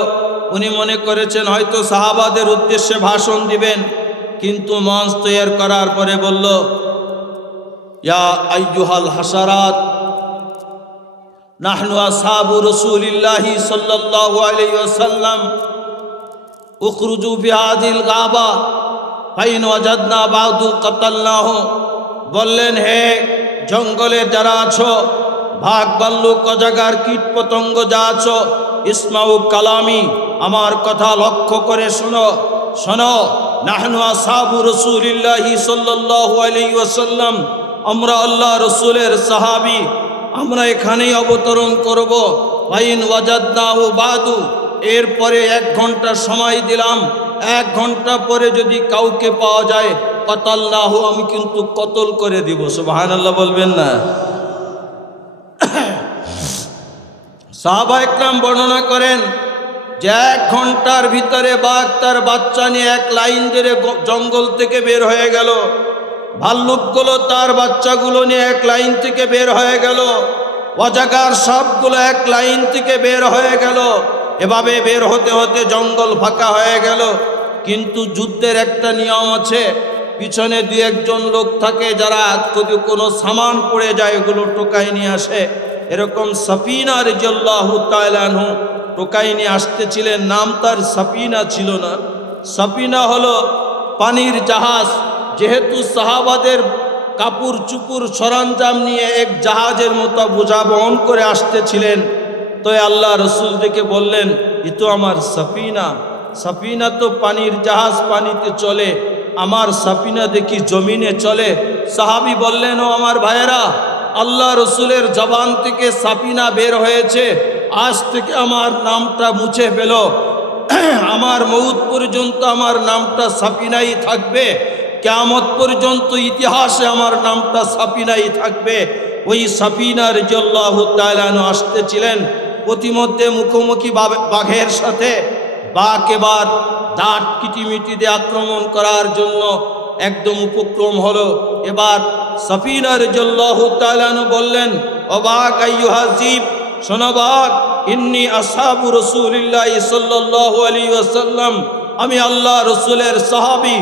উনি মনে করেছেন হয়তো সাহাবাদের উদ্দেশ্যে ভাষণ দিবেন, কিন্তু মঞ্চ তৈয়ার করার পরে বলল, ইয়া আইয়ুহাল হাসারাত, নাহনু আসহাবু রাসূলিল্লাহি সাল্লাল্লাহু আলাইহি ওয়াসাল্লাম, উখরুজু ফি হাযিল গাবা ফাইন ওয়াজাদনা বাদু কাতালনাহু। বললেন, হে জঙ্গলে যারা আছো, ভাগ ভাল্লুক অজাগার কীট পতঙ্গ যা আছো, ইসমাউ কালামি, আমার কথা লক্ষ্য করে শোনো। শোনো, নাহনু আসহাবু রাসূলিল্লাহি সাল্লাল্লাহু আলাইহি ওয়াসাল্লাম, আমরা আল্লাহ রসুলের সাহাবী, আমরা এখানেই অবতরণ করব। ফাইন ওয়াজাদনাহু বাদু, এরপরে 1 ঘন্টা সময় দিলাম, 1 ঘন্টা পরে যদি কাউকে পাওয়া যায়, কাতালনাহু, আমি কিন্তু কতল করে দিব। সুবহানাল্লাহ বলবেন না? সাহাবায়ে কেরাম বর্ণনা করেন যে 1 ঘন্টার ভিতরে বাঘ তার বাচ্চা নিয়ে 1 লাইন ধরে জঙ্গল থেকে বের হয়ে গেল। ভাল্লুকগুলো তার বাচ্চাগুলো নিয়ে 1 লাইন থেকে বের হয়ে গেল। অজাগার সাপগুলো 1 লাইন থেকে বের হয়ে গেল। এভাবে বের হতে হতে জঙ্গল ফাঁকা হয়ে গেল। কিন্তু যুদ্ধের একটা নিয়ম আছে, পিছনে 2-1 জন লোক থাকে যারা যদি কোনো সামান পড়ে যায় এগুলো টোকাই নিয়ে আসে। এরকম সাফিনা রাদিয়াল্লাহু তাআলা আনহু টোকাই নিয়ে আসতেছিলেন। নাম তার সাফিনা ছিল না, সাফিনা হলো পানির জাহাজ। যেহেতু সাহাবাদের কাপড় চুপুর সরঞ্জাম নিয়ে এক জাহাজের মতো বোঝা বহন করে আসতেছিলেন, তো আল্লাহ রসুল দেখে বললেন, এ তো আমার সাফিনা, সাফিনা তো পানির জাহাজ, পানিতে চলে, আমার সাফিনা দেখি জমিনে চলে। সাহাবী বললেন, ও আমার ভাইয়েরা, আল্লাহ রসুলের জবান থেকে সাফিনা বের হয়েছে, আজ থেকে আমার নামটা মুছে ফেল, আমার মউত পর্যন্ত আমার নামটা সাফিনাই থাকবে, কিয়ামত পর্যন্ত ইতিহাসে আমার নামটা সাফিনাই থাকবে। ওই সাফিনা রাদিয়াল্লাহু তাআলা আনহু আসতেছিলেন, প্রতিমধ্যে মুখোমুখি বাঘের সাথে। বাঘ এবার দাঁত কিটিমিটি দিয়ে আক্রমণ করার জন্য একদম উপক্রম হলো। এবার সাফিনা রাদিয়াল্লাহু তাআলা আনহু বললেন, ও বাঘ, আইয়ুহা জীব, শোনো বাঘ, ইন্নী আসহাবু রাসূলিল্লাহি সাল্লাল্লাহু আলাইহি ওয়াসাল্লাম, আমি আল্লাহ রসুলের সাহাবী,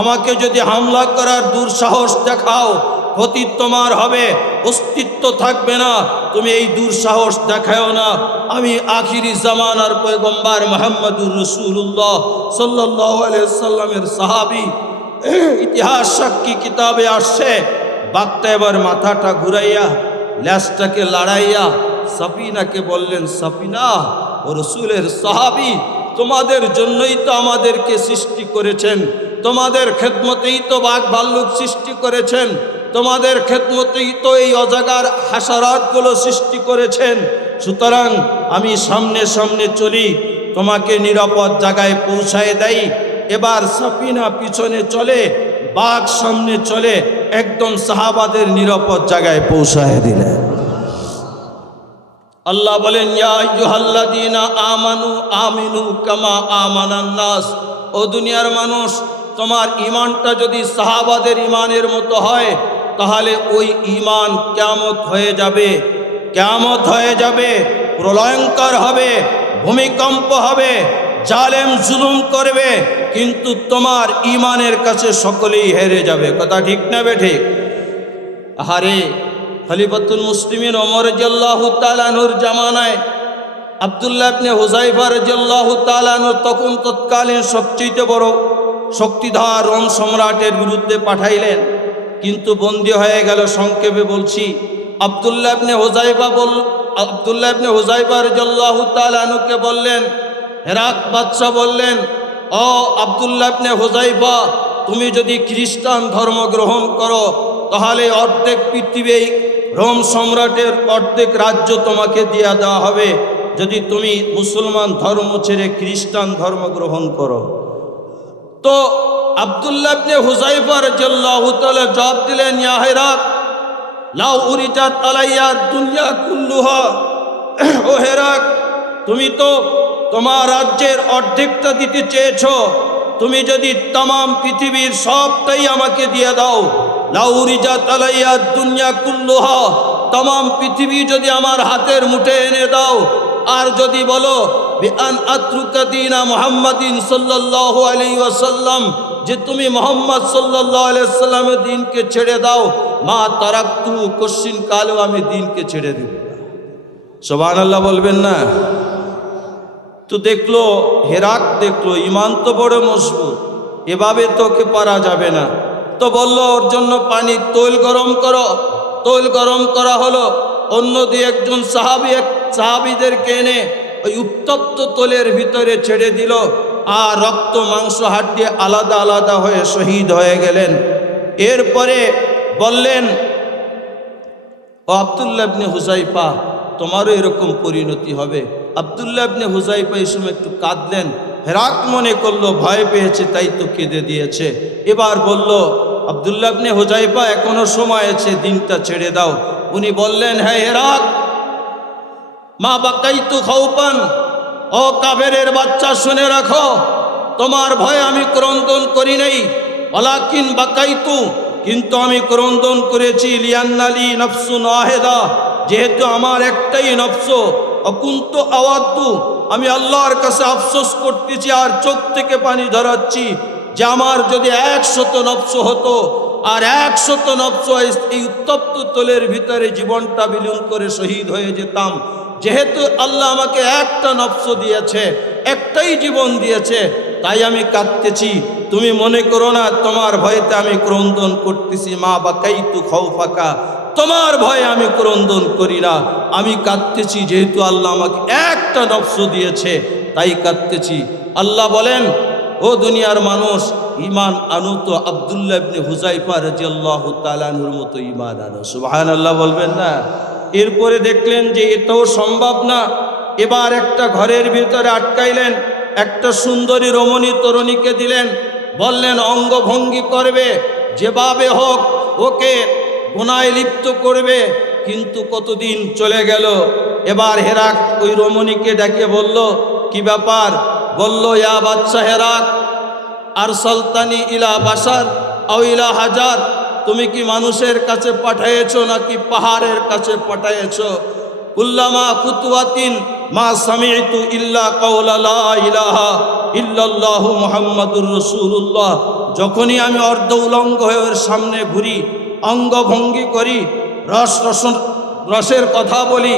আমাকে যদি হামলা করার দুঃসাহস দেখাও, ক্ষতি তোমার হবে, অস্তিত্ব থাকবে না, তুমি এই দুঃসাহস দেখাও না। আমি আখিরি জামানার পয়গম্বর মুহাম্মদুর রাসূলুল্লাহ সাল্লাল্লাহু আলাইহি ওয়াসাল্লামের সাহাবী, ইতিহাস সাক্ষী কিতাবে আসছে। বাঘটা এবার মাথাটা ঘুরাইয়া ল্যাজটাকে লড়াইয়া সাফিনাকে বললেন, সাফিনা, ও রসুলের সাহাবী, তোমাদের জন্যই তো আমাদেরকে সৃষ্টি করেছেন, তোমাদের খেদমতেই তো বাঘ ভাল্লুক সৃষ্টি করেছেন, তোমাদের খেদমতেই তো এই অজাগার হাসারাতগুলো সৃষ্টি করেছেন। সুতরাং আমি সামনে সামনে চলি, তোমাকে নিরাপদ জায়গায় পৌঁছায় দেই। এবার সাফিনা পিছনে চলে, বাঘ সামনে চলে, একদম সাহাবাদের নিরাপদ জায়গায় পৌঁছায় দিলেন। আল্লাহ বলেন, ইয়া আইয়ুহাল্লাযীনা আমানু আমিনু কামা আমানান নাস, ও দুনিয়ার মানুষ, তোমার ঈমানটা যদি সাহাবাদের ঈমানের মতো হয়, তাহলে ওই ঈমান কিয়ামত হয়ে যাবে, কিয়ামত হয়ে যাবে, প্রলয়ঙ্কর হবে, ভূমিকম্প হবে, জালেম জুলুম করবে, কিন্তু তোমার ঈমানের কাছে সকলেই হেরে যাবে। কথা ঠিক না বেঠিক? আহারে, খলিফাতুল মুসলিমিন ওমর রাদিয়াল্লাহু তাআলা আনহুর জামানায় আব্দুল্লাহ ইবনে হুযায়ফা রাদিয়াল্লাহু তাআলা আনহু তখন তৎকালীন সবচেয়ে বড় শক্তিধর রোম সম্রাটের বিরুদ্ধে পাঠাইলেন, কিন্তু বন্দী হয়ে গেল। সংক্ষেপে বলছি, আব্দুল্লাহ ইবনে হুযায়ফা রাদিয়াল্লাহু তাআলা আনহুকে বললেন, হেরাক বাদশা বললেন, ও আব্দুল্লাহ ইবনে হুযায়ফা, তুমি যদি খ্রিস্টান ধর্ম গ্রহণ করো, তাহলে অর্ধেক পৃথিবী, রোম সম্রাটের অর্ধেক রাজ্য তোমাকে দিয়ে দেওয়া হবে, যদি তুমি মুসলমান ধর্ম ছেড়ে খ্রিস্টান ধর্ম গ্রহণ করো। তো আব্দুল্লাহ ইবনে হুযায়ফা রাদিয়াল্লাহু তাআলা জবাব দিলেন, ইয়া হেরাক, লাউ উরিজাত আলাইয়া দুনিয়া কুল্লুহা, ও হেরাক, তুমি তো তোমার রাজ্যের অর্ধেকটা দিতে চেয়েছো, তুমি যদি तमाम পৃথিবীর সবটাই আমাকে দিয়ে দাও, লাউ উরিজাত আলাইয়া দুনিয়া কুল্লুহা, तमाम পৃথিবী যদি আমার হাতের মুঠে এনে দাও, আর যদি বলো বিআন আতরুকা দীনা মুহাম্মাদিন সাল্লাল্লাহু আলাইহি ওয়াসাল্লাম, যে তুমি মুহাম্মদ সাল্লাল্লাহু আলাইহি ওয়াসাল্লামের দ্বীনকে ছেড়ে দাও, মা তারাকতু, কোশ্চিন কালেও আমি দ্বীনকে ছেড়ে দেব না। সুবহানাল্লাহ বলবেন না? তো দেখলো, হেরাক দেখলো ঈমান তো বড় মজবুত, এভাবে তোকে পারা যাবে না। তো বলল, ওর জন্য পানি তৈল গরম করো। তৈল গরম করা হলো। অন্য দিয়ে একজন সাহাবীদেরকে এনে ওই উত্তপ্ত তৈলের ভিতরে ছেড়ে দিল, আর রক্ত মাংস হাড্ডি আলাদা আলাদা হয়ে শহীদ হয়ে গেলেন। এরপরে বললেন, ও আব্দুল্লাহ ইবনে হুযায়ফা, তোমারও এরকম পরিণতি হবে। আব্দুল্লাহ ইবনে হুযায়ফা এই সময় একটু কাঁদলেন। হেরাক মনে করলো ভয় পেয়েছে, তাই তো কেঁদে দিয়েছে। এবার বলল, আব্দুল্লাহ ইবনে হুযায়ফা, এখনো সময় আছে, দিনটা ছেড়ে দাও। উনি বললেন, হ্যাঁ হেরাক, মা বাকাইতু খাউপান, ও কাফেরের বাচ্চা, শুনে রাখো, তোমার ভয় আমি ক্রন্দন করি নাই, ওয়ালাকিন বাকাইতু, কিন্তু আমি ক্রন্দন করেছি লিয়ান্নালি নফসুন ওয়াহিদা, যেহেতু আমার একটাই নফস, অকুন্ত আওয়াদ্দু, আমি আল্লাহর কাছে আফসোস করতেছি আর চোখ থেকে পানি ধরাচ্ছি, যে আমার যদি 100 নফস হতো, আর 100 নফস এই উত্তপ্ত তৈলের ভিতরে জীবনটা বিলীন করে শহীদ হয়ে যেতাম। যেহেতু আল্লাহ আমাকে একটা নফস দিয়েছে, একটাই জীবন দিয়েছে, তাই আমি কাঁদতেছি। তুমি মনে করো না তোমার ভয়তে আমি ক্রন্দন করতেছি। মা বাকাইতু খাউফাকা, তোমার ভয়ে আমি ক্রন্দন করি না, আমি কাঁদতেছি যেহেতু আল্লাহ আমাকে একটা নফস দিয়েছে তাই কাঁদতেছি। আল্লাহ বলেন, ও দুনিয়ার মানুষ, ঈমান আনো তো আব্দুল্লাহ ইবনে হুযায়ফা রাদিয়াল্লাহু তাআলা আনহুর মতো ঈমান আনো। সুবহানাল্লাহ বলবেন না? এরপরে দেখলেন যে এটাও সম্ভব না, এবার একটা ঘরের ভিতরে আটকাইলেন, একটা সুন্দরী রমণী তরুণীকে দিলেন, বললেন অঙ্গভঙ্গি করবে, যেভাবে হোক ওকে গুনায় লিপ্ত করবে। কিন্তু কতদিন চলে গেল, এবার হেরাক ওই রমণীকে ডেকে বলল, কি ব্যাপার? বলল, ইয়া বাচ্চা হেরাক, আরসালতানি ইলা বাশার আও ইলা হাজার, তুমি কি মানুষের কাছে পাঠায়েছো নাকি পাহাড়ের কাছে পাঠায়েছো? কুল্লামা খুতওয়াতিন মা সামি'তু ইল্লা কাওলা লা ইলাহা ইল্লাল্লাহু মুহাম্মাদুর রাসূলুল্লাহ, যখনই আমি অর্ধ উলঙ্গ হয়ে ওর সামনে ঘুরি, অঙ্গভঙ্গি করি, রসের কথা বলি,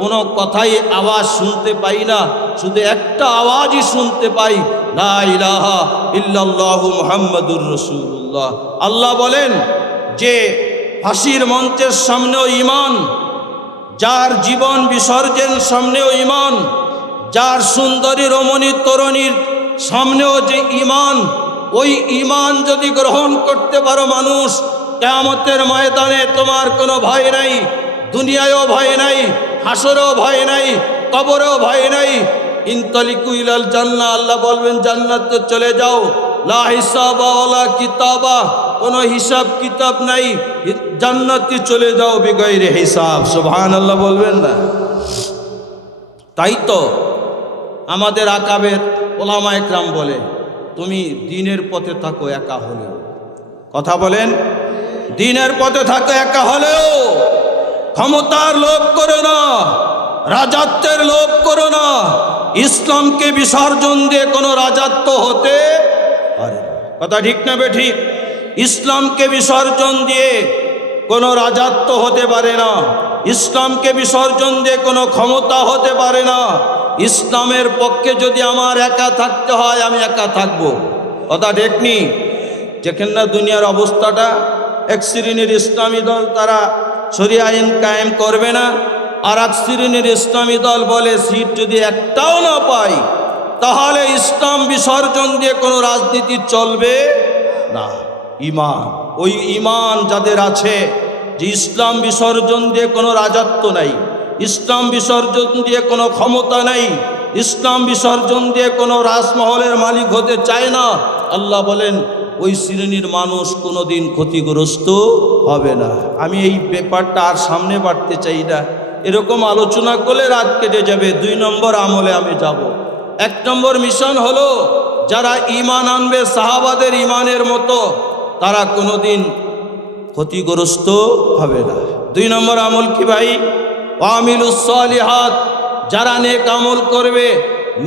কোনো কথাই আওয়াজ শুনতে পাই না, শুধু একটা আওয়াজই শুনতে পাই, লা ইলাহা ইল্লাল্লাহু মুহাম্মাদুর রাসূলুল্লাহ। আল্লাহ বলেন যে ফাঁসির মঞ্চের সামনেও ঈমান, যার জীবন বিসর্জন সামনেও ঈমান, যার সুন্দরী রমণী তরুণীর সামনেও যে ঈমান, ওই ঈমান যদি গ্রহণ করতে পারো মানুষ, কিয়ামতের ময়দানে তোমার কোনো ভয় নাই, দুনিয়ায়ও ভয় নাই, হাসরেও ভয় নাই, কবরেও ভয় নাই। ইনতালিকু ইলাল জান্নাহ, আল্লাহ বলবেন জান্নাতে চলে যাও, লা হিসাবা ওয়ালা কিতাবা, কোনো হিসাব কিতাব নাই, জান্নাতে চলে যাও বিগাইরে হিসাব। সুবহানাল্লাহ বলবেন না? তাই তো আমাদের আকাবের ওলামা একরাম বলে, তুমি দ্বীনের পথে থাকো একা হলেও। কথা বলেন, দ্বীনের পথে থাকো একা হলেও, ক্ষমতার লোভ করো না, রাজত্বের লোভ করো না। ইসলামকে বিসর্জন দিয়ে কোনো রাজত্ব হতে পারে না। কথা ঠিক না বেঠিক? ইসলামকে বিসর্জন দিয়ে কোনো রাজত্ব হতে পারে না, ইসলামকে বিসর্জন দিয়ে কোনো ক্ষমতা হতে পারে না। ইসলামের পক্ষে যদি আমার একা থাকতে হয়, আমি একা থাকবো। কথা ঠিক নি? যেখানে না দুনিয়ার অবস্থাটা, এক শ্রেণীর ইসলামী দল তারা শরিয়া আইন কায়েম করবে না, আর এক শ্রেণীর ইসলামী দল বলে সিট যদি একটাও না পাই তাহলে ইসলাম বিসর্জন দিয়ে কোনো রাজনীতি চলবে না। ঈমান, ওই ঈমান যাদের আছে যে ইসলাম বিসর্জন দিয়ে কোনো রাজত্ব নাই, ইসলাম বিসর্জন দিয়ে কোনো ক্ষমতা নাই, ইসলাম বিসর্জন দিয়ে কোনো রাজমহলের মালিক হতে চায় না, আল্লাহ বলেন ওই শ্রেণীর মানুষ কোনো দিন ক্ষতিগ্রস্ত হবে না। আমি এই ব্যাপারটা আর সামনে বাড়তে চাই না, এরকম আলোচনা করলে রাত কেটে যাবে। 2 নম্বর আমলে আমি যাব। 1 নম্বর মিশন হলো যারা ঈমান আনবে সাহাবাদের ঈমানের মতো, তারা কোনো দিন ক্ষতিগ্রস্ত হবে না। 2 নম্বর আমল কি ভাই? ওয়ামিলুস সালিহাত, যারা নেক আমল করবে।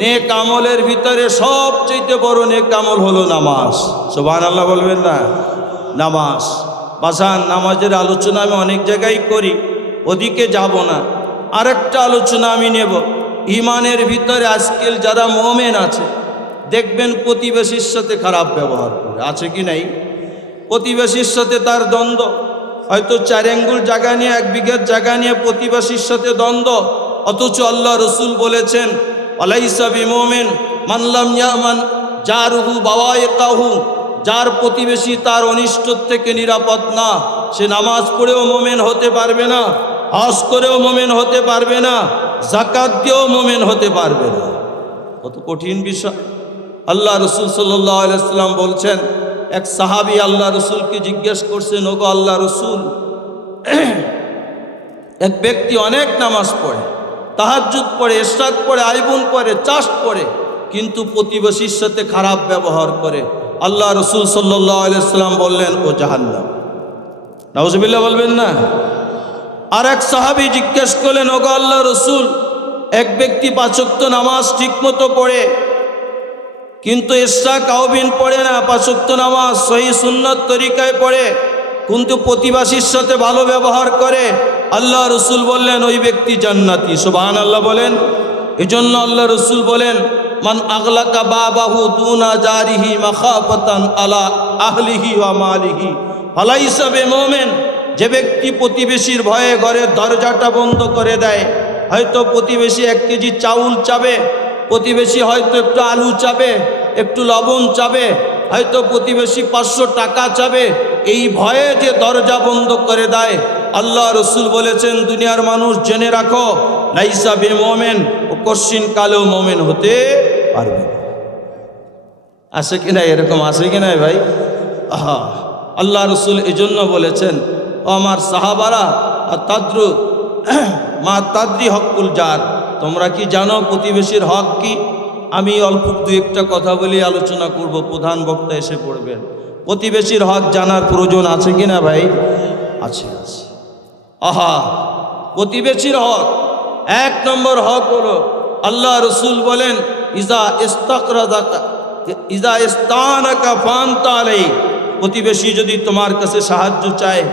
নেক আমলের ভিতরে সবচেয়ে বড় নেক আমল হলো নামাজ। সুবহানাল্লাহ বলবেন না? নামাজ। বাসান নামাজের আলোচনা আমি অনেক জায়গায় করি, ওদিকে যাব না। আরেকটা আলোচনা আমি নেব, ঈমানের ভিতরে আজকাল যারা মুমিন আছে দেখবেন প্রতিবেশীর সাথে খারাপ ব্যবহার করে, আছে কি নাই? প্রতিবেশীর সাথে তার দ্বন্দ্ব, হয়তো 4 আঙ্গুল জায়গা নিয়ে 1 বিঘার জায়গা নিয়ে প্রতিবেশীর সাথে দ্বন্দ্ব। অথচ আল্লাহ রসুল বলেছেন, আলাইসা বিমুমিন মান লাম ইয়ামান জারুহু বাওয়াইকাহু, যার প্রতিবেশী তার অনিষ্ট থেকে নিরাপদ না, সে নামাজ পড়েও মুমিন হতে পারবে না, হজ করেও মুমিন হতে পারবে না, যাকাত দিয়েও মুমিন হতে পারবে না। কত কঠিন বিষয়। আল্লাহ রসুল সাল্লাল্লাহু আলাইহি ওয়াসাল্লাম বলছেন, এক সাহাবী আল্লাহ রসুলকে জিজ্ঞেস করছেন, ওগো আল্লাহ রসুল, এক ব্যক্তি অনেক নামাজ পড়ে, তাহাজ্জুদ পড়ে, ইশরাক পড়ে, আইবুন পড়ে, চাষ পড়ে, কিন্তু প্রতিবেশীর সাথে খারাপ ব্যবহার করে। আল্লাহ রসুল সাল্লাল্লাহু আলাইহি ওয়াসাল্লাম বললেন, ও জাহান্নাম। নাউজুবিল্লাহ বলবেন না? আর এক সাহাবী জিজ্ঞেস করলেন, ওগো আল্লাহ রসুল, এক ব্যক্তি 5 ওয়াক্ত নামাজ ঠিকমতো পড়ে, কিন্তু ইশরাক আইবিন পড়ে না, 5 ওয়াক্ত নামাজ সহি সুন্নাত তরিকায় পড়ে, কিন্তু প্রতিবেশীর সাথে ভালো ব্যবহার করে। আল্লাহ রসুল বললেন, ওই ব্যক্তি জান্নাতি। সুবহানাল্লাহ বলেন। এজন্য আল্লাহ রসুল বলেন, মান আগলাকা বাবাহু দুনা জারিহি মাখাফাতান আলা আহলিহি ওয়া মালিহি ফালাইসা বিমুমিন। যে ব্যক্তি প্রতিবেশীর ভয়ে ঘরের দরজাটা বন্ধ করে দেয়, হয়তো প্রতিবেশী 1 কেজি চাউল চাবে, প্রতিবেশী হয়তো একটু আলু চাবে, একটু লবণ চাবে, হয়তো প্রতিবেশী 500 টাকা চাবে, এই ভয়ে যে দরজা বন্ধ করে দেয়, আল্লাহ রসুল বলেছেন দুনিয়ার মানুষ জেনে রাখো, লাইসা বেমুমিন, ও কশিন কালেও মুমিন হতে পারবে না। আছে কিনা এরকম, আছে কিনা ভাই? আহা, আল্লাহ রসুল এজন্য বলেছেন, ও আমার সাহাবারা, তাদ্রু মা তাদ্রি হকুল জার, তোমরা কি জানো প্রতিবেশীর হক কি? আমি অল্প 2-1টা কথা বলি আলোচনা করব, প্রধান বক্তা এসে পড়বেন। প্রতিবেশীর হক জানার প্রয়োজন আছে কিনা ভাই? আছে, আছে। আহা, প্রতিবেশীর হক 1 নম্বর হক হলো, আল্লাহ রসুল বলেন, ইজা ইস্তানাকা ফানতা আলাই, প্রতিবেশী যদি তোমার কাছে সাহায্য চায়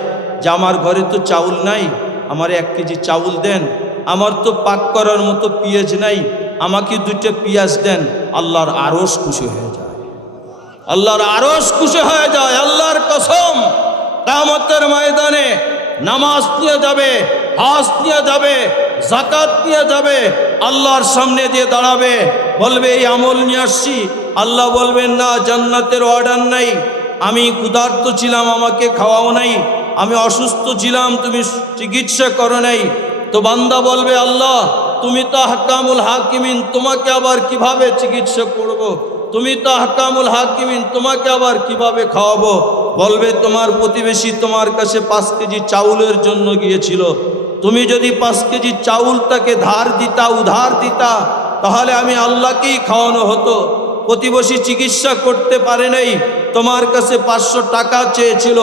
যে আমার ঘরে তো চাউল নাই, আমার 1 কেজি চাউল দেন, আমার তো পাক করার মতো পেঁয়াজ নাই, আমাকে 2টা পেঁয়াজ দেন, আল্লাহর আরশ খুশি হয়ে যায়, আল্লাহর আরশ খুশি হয়ে যায়। আল্লাহর কসম, কিয়ামতের ময়দানে নামাজ নিয়ে যাবে, হজ নিয়ে যাবে, যাকাত নিয়ে যাবে, আল্লাহর সামনে দিয়ে দাঁড়াবে, বলবে এই আমল নিয়ে আসছি। আল্লাহ বলবেন না, জান্নাতের অর্ডার নাই, আমি ক্ষুধার্ত ছিলাম, আমাকে খাওয়াও নাই, আমি অসুস্থ ছিলাম, তুমি চিকিৎসা করো নাই। তো বান্দা বলবে, আল্লাহ তুমি তো আহকামুল হাকিমিন, তোমাকে আবার কিভাবে চিকিৎসা করব? তুমি তো আহকামুল হাকিমিন, তোমাকে আবার কিভাবে খাওয়াবো? বলবে তোমার প্রতিবেশী তোমার কাছে 5 কেজি চাউলের জন্য গিয়েছিল, তুমি যদি 5 কেজি চাউল তাকে ধার দিতা, উধার দিতা, তাহলে আমি আল্লাহকেই খাওয়ানো হতো। প্রতিবেশী চিকিৎসা করতে পারে নাই, তোমার কাছে 500 টাকা চেয়েছিল,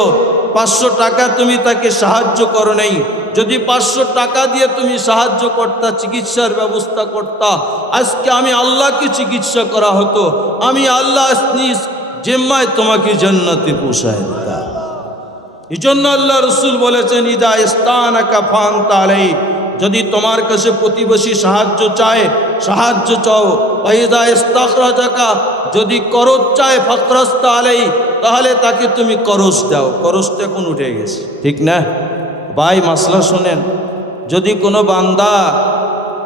500 টাকা তুমি তাকে সাহায্য করো নাই। যদি 500 টাকা দিয়ে তুমি সাহায্য করতা, চিকিৎসার ব্যবস্থা করতা, আজকে আমি আল্লাহকে চিকিৎসা করা হতো, আমি আল্লাহ নিজ জিম্মায় তোমাকে জান্নাতে পৌঁছায় দিতাম। এই জন্য আল্লাহ রসুল বলেছেন, ইদা ইস্তানাকা ফানতা আলাই, যদি তোমার কাছে প্রতিবেশী সাহায্য চায়, সাহায্য চাও। ওয়াইদা ইস্তাখরাজাকা, যদি করজ চায়, ফাকরাস্তা আলাই, তাহলে তাকে তুমি করজ দাও। করজটা এখন উঠে গেছে, ঠিক না ভাই? মাসলা শোনেন, যদি কোনো বান্দা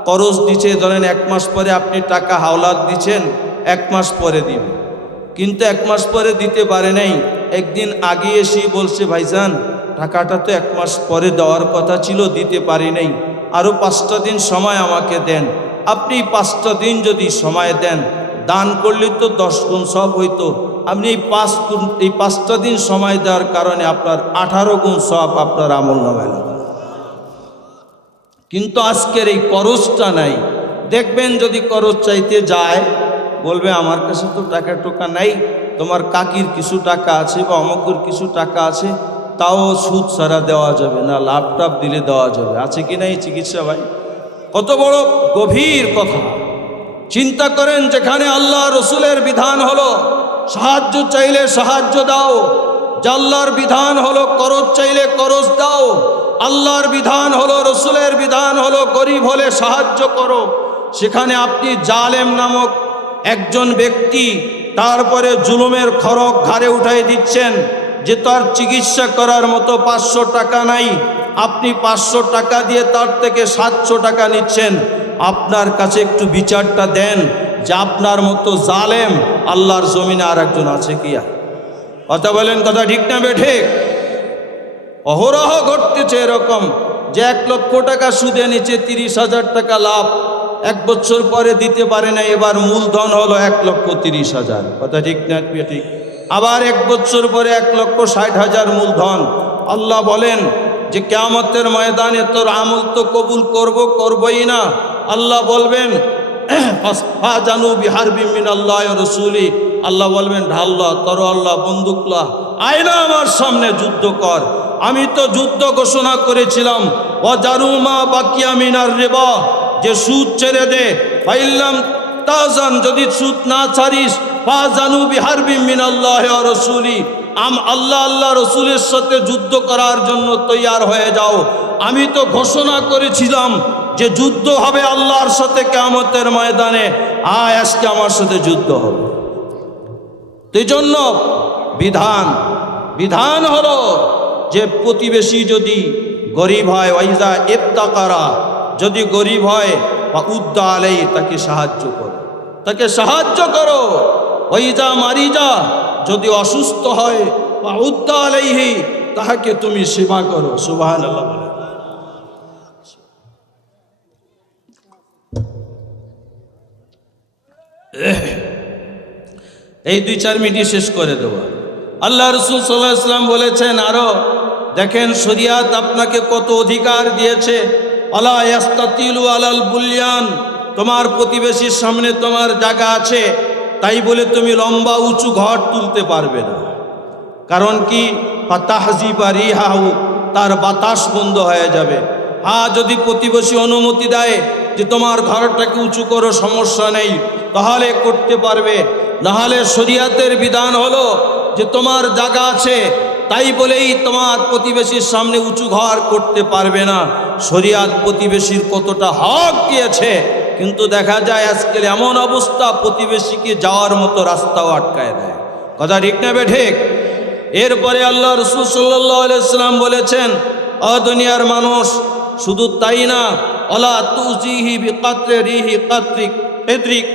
করজ দিচ্ছে, ধরেন 1 মাস পরে আপনি টাকা হাওলাত দিচ্ছেন, 1 মাস পরে দিবে, কিন্তু 1 মাস পরে দিতে পারে নাই, একদিন আগে এসে বলছে, ভাইজান টাকাটা তো 1 মাস পরে দেওয়ার কথা ছিল, দিতে পারি নাই, আরও 5টা দিন সময় আমাকে দেন। আপনি 5টা দিন যদি সময় দেন, দান করলে তো 10 গুণ সব হইতো, আপনি এই 5টা দিন সময় দেওয়ার কারণে আপনার 18 গুণ সব আপনার আমল নামায় লাগবে। কিন্তু আজকের এই করজটা নাই। দেখবেন যদি করজ চাইতে যায়, বলবে আমার কাছে তো টাকা টোকা নাই, তোমার কাকির কিছু টাকা আছে বা অমুকের কিছু টাকা আছে, তাও সুদ ছাড়া দেওয়া যাবে না, লাভ টাভ দিলে দেওয়া যাবে। আছে কি না এই চিকিৎসা ভাই? কত বড় গভীর কথা! চিন্তা করেন, যেখানে আল্লাহ রসুলের বিধান হলো সাহায্য চাইলে সাহায্য দাও, আল্লাহর বিধান হলো করজ চাইলে করজ দাও, আল্লাহর বিধান হলো, রসুলের বিধান হলো গরিব হলে সাহায্য করো, সেখানে আপনি জালেম নামক একজন ব্যক্তি, তারপরে জুলুমের খড়গ ঘাড়ে উঠাই দিচ্ছেন, যে তার চিকিৎসা করার মতো 500 টাকা নাই, আপনি 500 টাকা দিয়ে তার থেকে 700 টাকা নিচ্ছেন। আপনার কাছে একটু বিচারটা দেন যে আপনার মতো জালেম আল্লাহর জমিনে আর একজন আছে কি? কথা বলেন, কথা ঠিক না বেঠিক? অহরহ ঘটতেছে এরকম যে 1 লক্ষ টাকা সুদে নিচে 30,000 টাকা লাভ, 1 বছর পরে দিতে পারে না, এবার মূলধন হলো 1,30,000। কথা ঠিক না বেঠিক? আবার 1 বছর পরে 1,60,000 মূলধন। আল্লাহ বলেন যে কিয়ামতের ময়দানে তোর আমল তো কবুল করবই না। আল্লাহ বলবেন, ফাজানু বিহারবি মিনাল্লাহি ওয়া রাসূলি, আল্লাহ বলবেন ঢাল্লা তরোয়াল্লাহ বন্দুকলা, আয়না আমার সামনে যুদ্ধ কর। আমি তো যুদ্ধ ঘোষণা করেছিলাম, ওয়াজারুমা বাকিয়া মিনার রিবা, যে সুদ ছেড়ে দে, ফাইল্লাম তাজান, যদি সুদ না ছাড়িস, ফাজানু বিহারবি মিনাল্লাহি ওয়া রাসূলি, আল্লাহ রসুলের সাথে যুদ্ধ করার জন্য তৈয়ার হয়ে যাও। আমি তো ঘোষণা করেছিলাম যে যুদ্ধ হবে আল্লাহর সাথে কিয়ামতের ময়দানে, আয় আজকে আমার সাথে যুদ্ধ হবে। এই জন্য বিধান হলো যে প্রতিবেশী যদি গরিব হয়, ওয়াইজা ইফতাকারা, যদি গরিব হয়, বা উদ্দা আলাই, তাকে সাহায্য করো, তাকে সাহায্য করো। ওয়াইজা মারিজা, যদি অসুস্থ হয়, বা উদ্দা আলাইহি, তাহাকে তুমি সেবা করো। সুবহানাল্লাহ বলে। এই 2-4 মিনিট শেষ করে দেব। আল্লাহ রাসূল সাল্লাল্লাহু আলাইহি ওয়াসাল্লাম বলেছেন আরো, দেখেন শরীয়ত আপনাকে কত অধিকার দিয়েছে। আলা ইয়াস্তাতিলু আলাল বুলয়ান, তোমার প্রতিবেশীর সামনে তোমার জায়গা আছে, তাই বলে তুমি লম্বা উঁচু ঘর তুলতে পারবে না। কারণ কি? ফাতাহজিবা রিহাহু, তার বাতাস বন্ধ হয়ে যাবে। হ্যাঁ, যদি প্রতিবেশী অনুমতি দেয় যে তোমার ঘরটাকে উঁচু করো, সমস্যা নেই, তাহলে করতে পারবে। নাহলে শরীয়তের বিধান হলো যে তোমার জায়গা আছে, তাই বলেই তোমার প্রতিবেশীর সামনে উঁচু ঘর করতে পারবে না। শরীয়ত প্রতিবেশীর কতটা হক দিয়েছে, কিন্তু দেখা যায় আজকাল এমন অবস্থা, প্রতিবেশীকে যাওয়ার মতো রাস্তাও আটকায় দেয়। কথা ঠিক না বেঠিক? এরপরে আল্লাহ রাসূল সাল্লাল্লাহু আলাইহি ওয়াসাল্লাম বলেছেন, ও দুনিয়ার মানুষ, শুধু তাই না, আলা তুজিহি বিকাত্রি রিহি কাত্রিক এদ্রিক,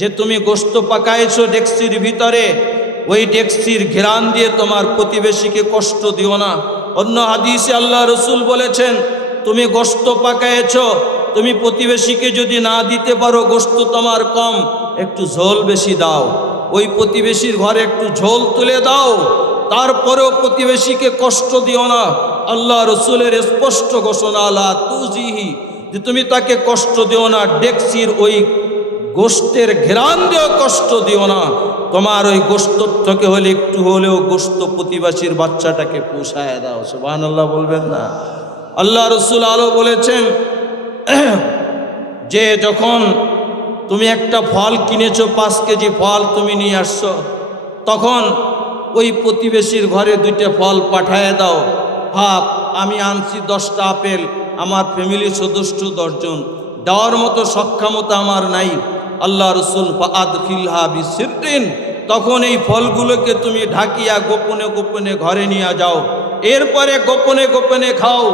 যে তুমি গোশত পাকাইছো ডেকচির ভিতরে, ওই ডেকচির ঘেরান দিয়ে তোমার প্রতিবেশীকে কষ্ট দিও না। অন্য হাদিসে আল্লাহ রাসূল বলেছেন, তুমি গোশত পাকাইছো, তুমি প্রতিবেশীকে যদি না দিতে পারো, গোশত তোমার কম, একটু ঝোল বেশি দাও, ওই প্রতিবেশীর ঘরে একটু ঝোল তুলে দাও, তারপরেও প্রতিবেশীকে কষ্ট দিও না। আল্লাহ রাসূলের স্পষ্ট ঘোষণা, লা তুজিহি, যে তুমি তাকে কষ্ট দিও না, ডেকচির ওই গোশতের ঘেরান দিয়েও কষ্ট দিও না। তোমার ওই গোশত থেকে হলে একটু হলেও গোশত প্রতিবেশীর বাচ্চাটাকে পোষায় দাও। সুবহানাল্লাহ বলবেন না? আল্লাহ রাসূল আলো বলেছেন যে যখন তুমি একটা ফল কিনেছো, 5 কেজি ফল তুমি নিয়ে আসছো, তখন ওই প্রতিবেশীর ঘরে 2টা ফল পাঠায় দাও। হ্যাঁ, আমি আনছি 10টা আপেল, আমার ফ্যামিলির সদস্য 10 জন, দেওয়ার মতো সক্ষমতা আমার নাই। আল্লাহ রাসূল ফাআদখিলহা বিসিররিন, তখন এই ফলগুলোকে তুমি ঢাকিয়া গোপনে গোপনে ঘরে নিয়ে যাও, এরপরে গোপনে গোপনে খাও।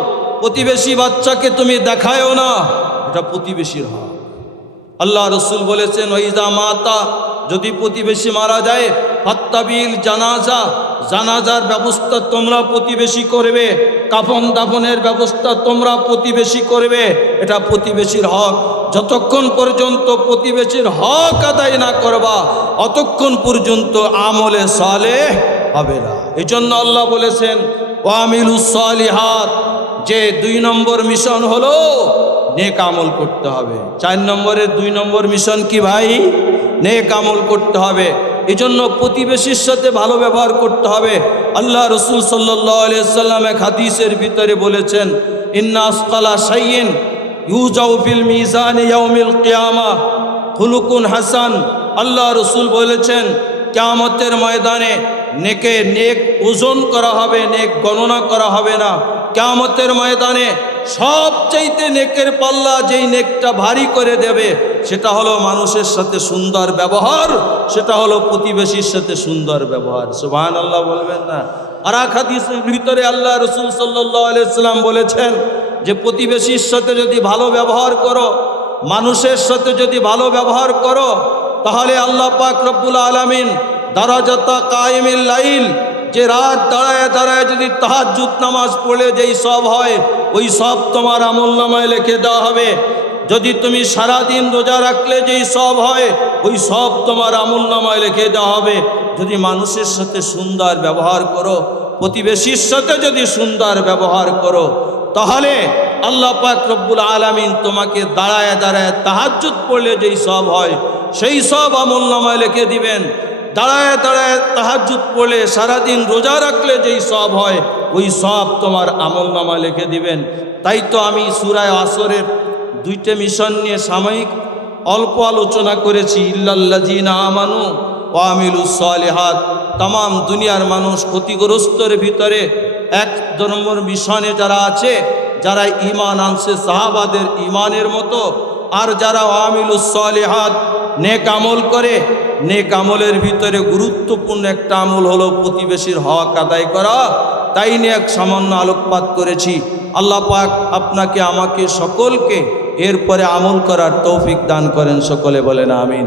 প্রতিবেশী বাচ্চাকে তুমি দেখায়ও না, এটা প্রতিবেশীর হক। আল্লাহ রাসূল বলেছেন, ওয়াইজা মাতা, যদি প্রতিবেশী মারা যায়, ফাত্তাবিল জানাজা, জানাজার ব্যবস্থা তোমরা প্রতিবেশী করবে, কাফন দাফনের ব্যবস্থা তোমরা প্রতিবেশী করবে, এটা প্রতিবেশীর হক। যতক্ষণ পর্যন্ত প্রতিবেশীর হক আদায় না করবা, অতক্ষণ পর্যন্ত আমলে সালেহ হবে না। এই জন্য আল্লাহ বলেছেন, ওয়ামিলুস সালিহাত, যে 2 নম্বর মিশন হলো নেক আমল করতে হবে। 4 নম্বরের 2 নম্বর মিশন কি ভাই? নেক আমল করতে হবে। এই জন্য প্রতিবেশীর সাথে ভালো ব্যবহার করতে হবে। আল্লাহ রাসূল সাল্লাল্লাহু আলাইহি ওয়াসাল্লাম এক হাদিসের ভিতরে বলেছেন, ইন্না আসকালা শাইইন ইউজাউ ফিল মিজান ইয়াউমিল কিয়ামাহ খুলুকুন হাসান। আল্লাহ রাসূল বলেছেন, কিয়ামতের ময়দানে নেক ওজন করা হবে, নেক গণনা করা হবে না। কিয়ামতের ময়দানে সবচাইতে নেকের পাল্লা যেই নেকটা ভারী করে দেবে, সেটা হলো মানুষের সাথে সুন্দর ব্যবহার, সেটা হলো প্রতিবেশীর সাথে সুন্দর ব্যবহার। সুবহানাল্লাহ বলবেন না? আর এক হাদিসের ভিতরে আল্লাহ রাসূল সাল্লাল্লাহু আলাইহি ওয়াসাল্লাম বলেছেন যে প্রতিবেশীর সাথে যদি ভালো ব্যবহার করো, মানুষের সাথে যদি ভালো ব্যবহার করো, তাহলে আল্লাহ পাক রব্বুল আলামিন দারাজাতা কায়েমিল লাইল, যে রাত দাঁড়ায় দাঁড়ায় যদি তাহাজ্জুদ নামাজ পড়লে যেই সব হয়, ওই সব তোমার আমলনামায় লিখে দেওয়া হবে। যদি তুমি সারাদিন রোজা রাখলে যেই সব হয়, ওই সব তোমার আমলনামায় লিখে দেওয়া হবে। যদি মানুষের সাথে সুন্দর ব্যবহার করো, প্রতিবেশীর সাথে যদি সুন্দর ব্যবহার করো, তাহলে আল্লাহ পাক রব্বুল আলামিন তোমাকে দাঁড়ায় দাঁড়ায় তাহাজ্জুদ পড়লে যেই সব হয়, সেই সব আমলনামায় লিখে দিবেন। দাঁড়ায় দাঁড়ায় তাহাজ্জুদ পড়লে, সারাদিন রোজা রাখলে যেই সব হয়, ওই সব তোমার আমলনামায় লিখে দিবেন। তাই তো আমি সূরা আসরের 2টা মিশন নিয়ে সাময়িক অল্প আলোচনা করেছি। ইল্লাল্লাযীনা আমানু ওয়া আমিলুস সালিহাত, তাম দুনিয়ার মানুষ ক্ষতিগ্রস্তের ভিতরে 1 নম্বর মিশনে যারা আছে, যারা ঈমান আনছে সাহাবাদের ঈমানের মতো, আর যারা আমিলুস সালিহাত নেক আমল করে, নেক আমলের ভিতরে গুরুত্বপূর্ণ একটা আমল হলো প্রতিবেশীর হক আদায় করা। তাই নিয়ে এক সামান্য আলোকপাত করেছি। আল্লাহ পাক আপনাকে আমাকে সকলকে এরপরে আমল করার তৌফিক দান করেন। সকলে বলেন আমিন।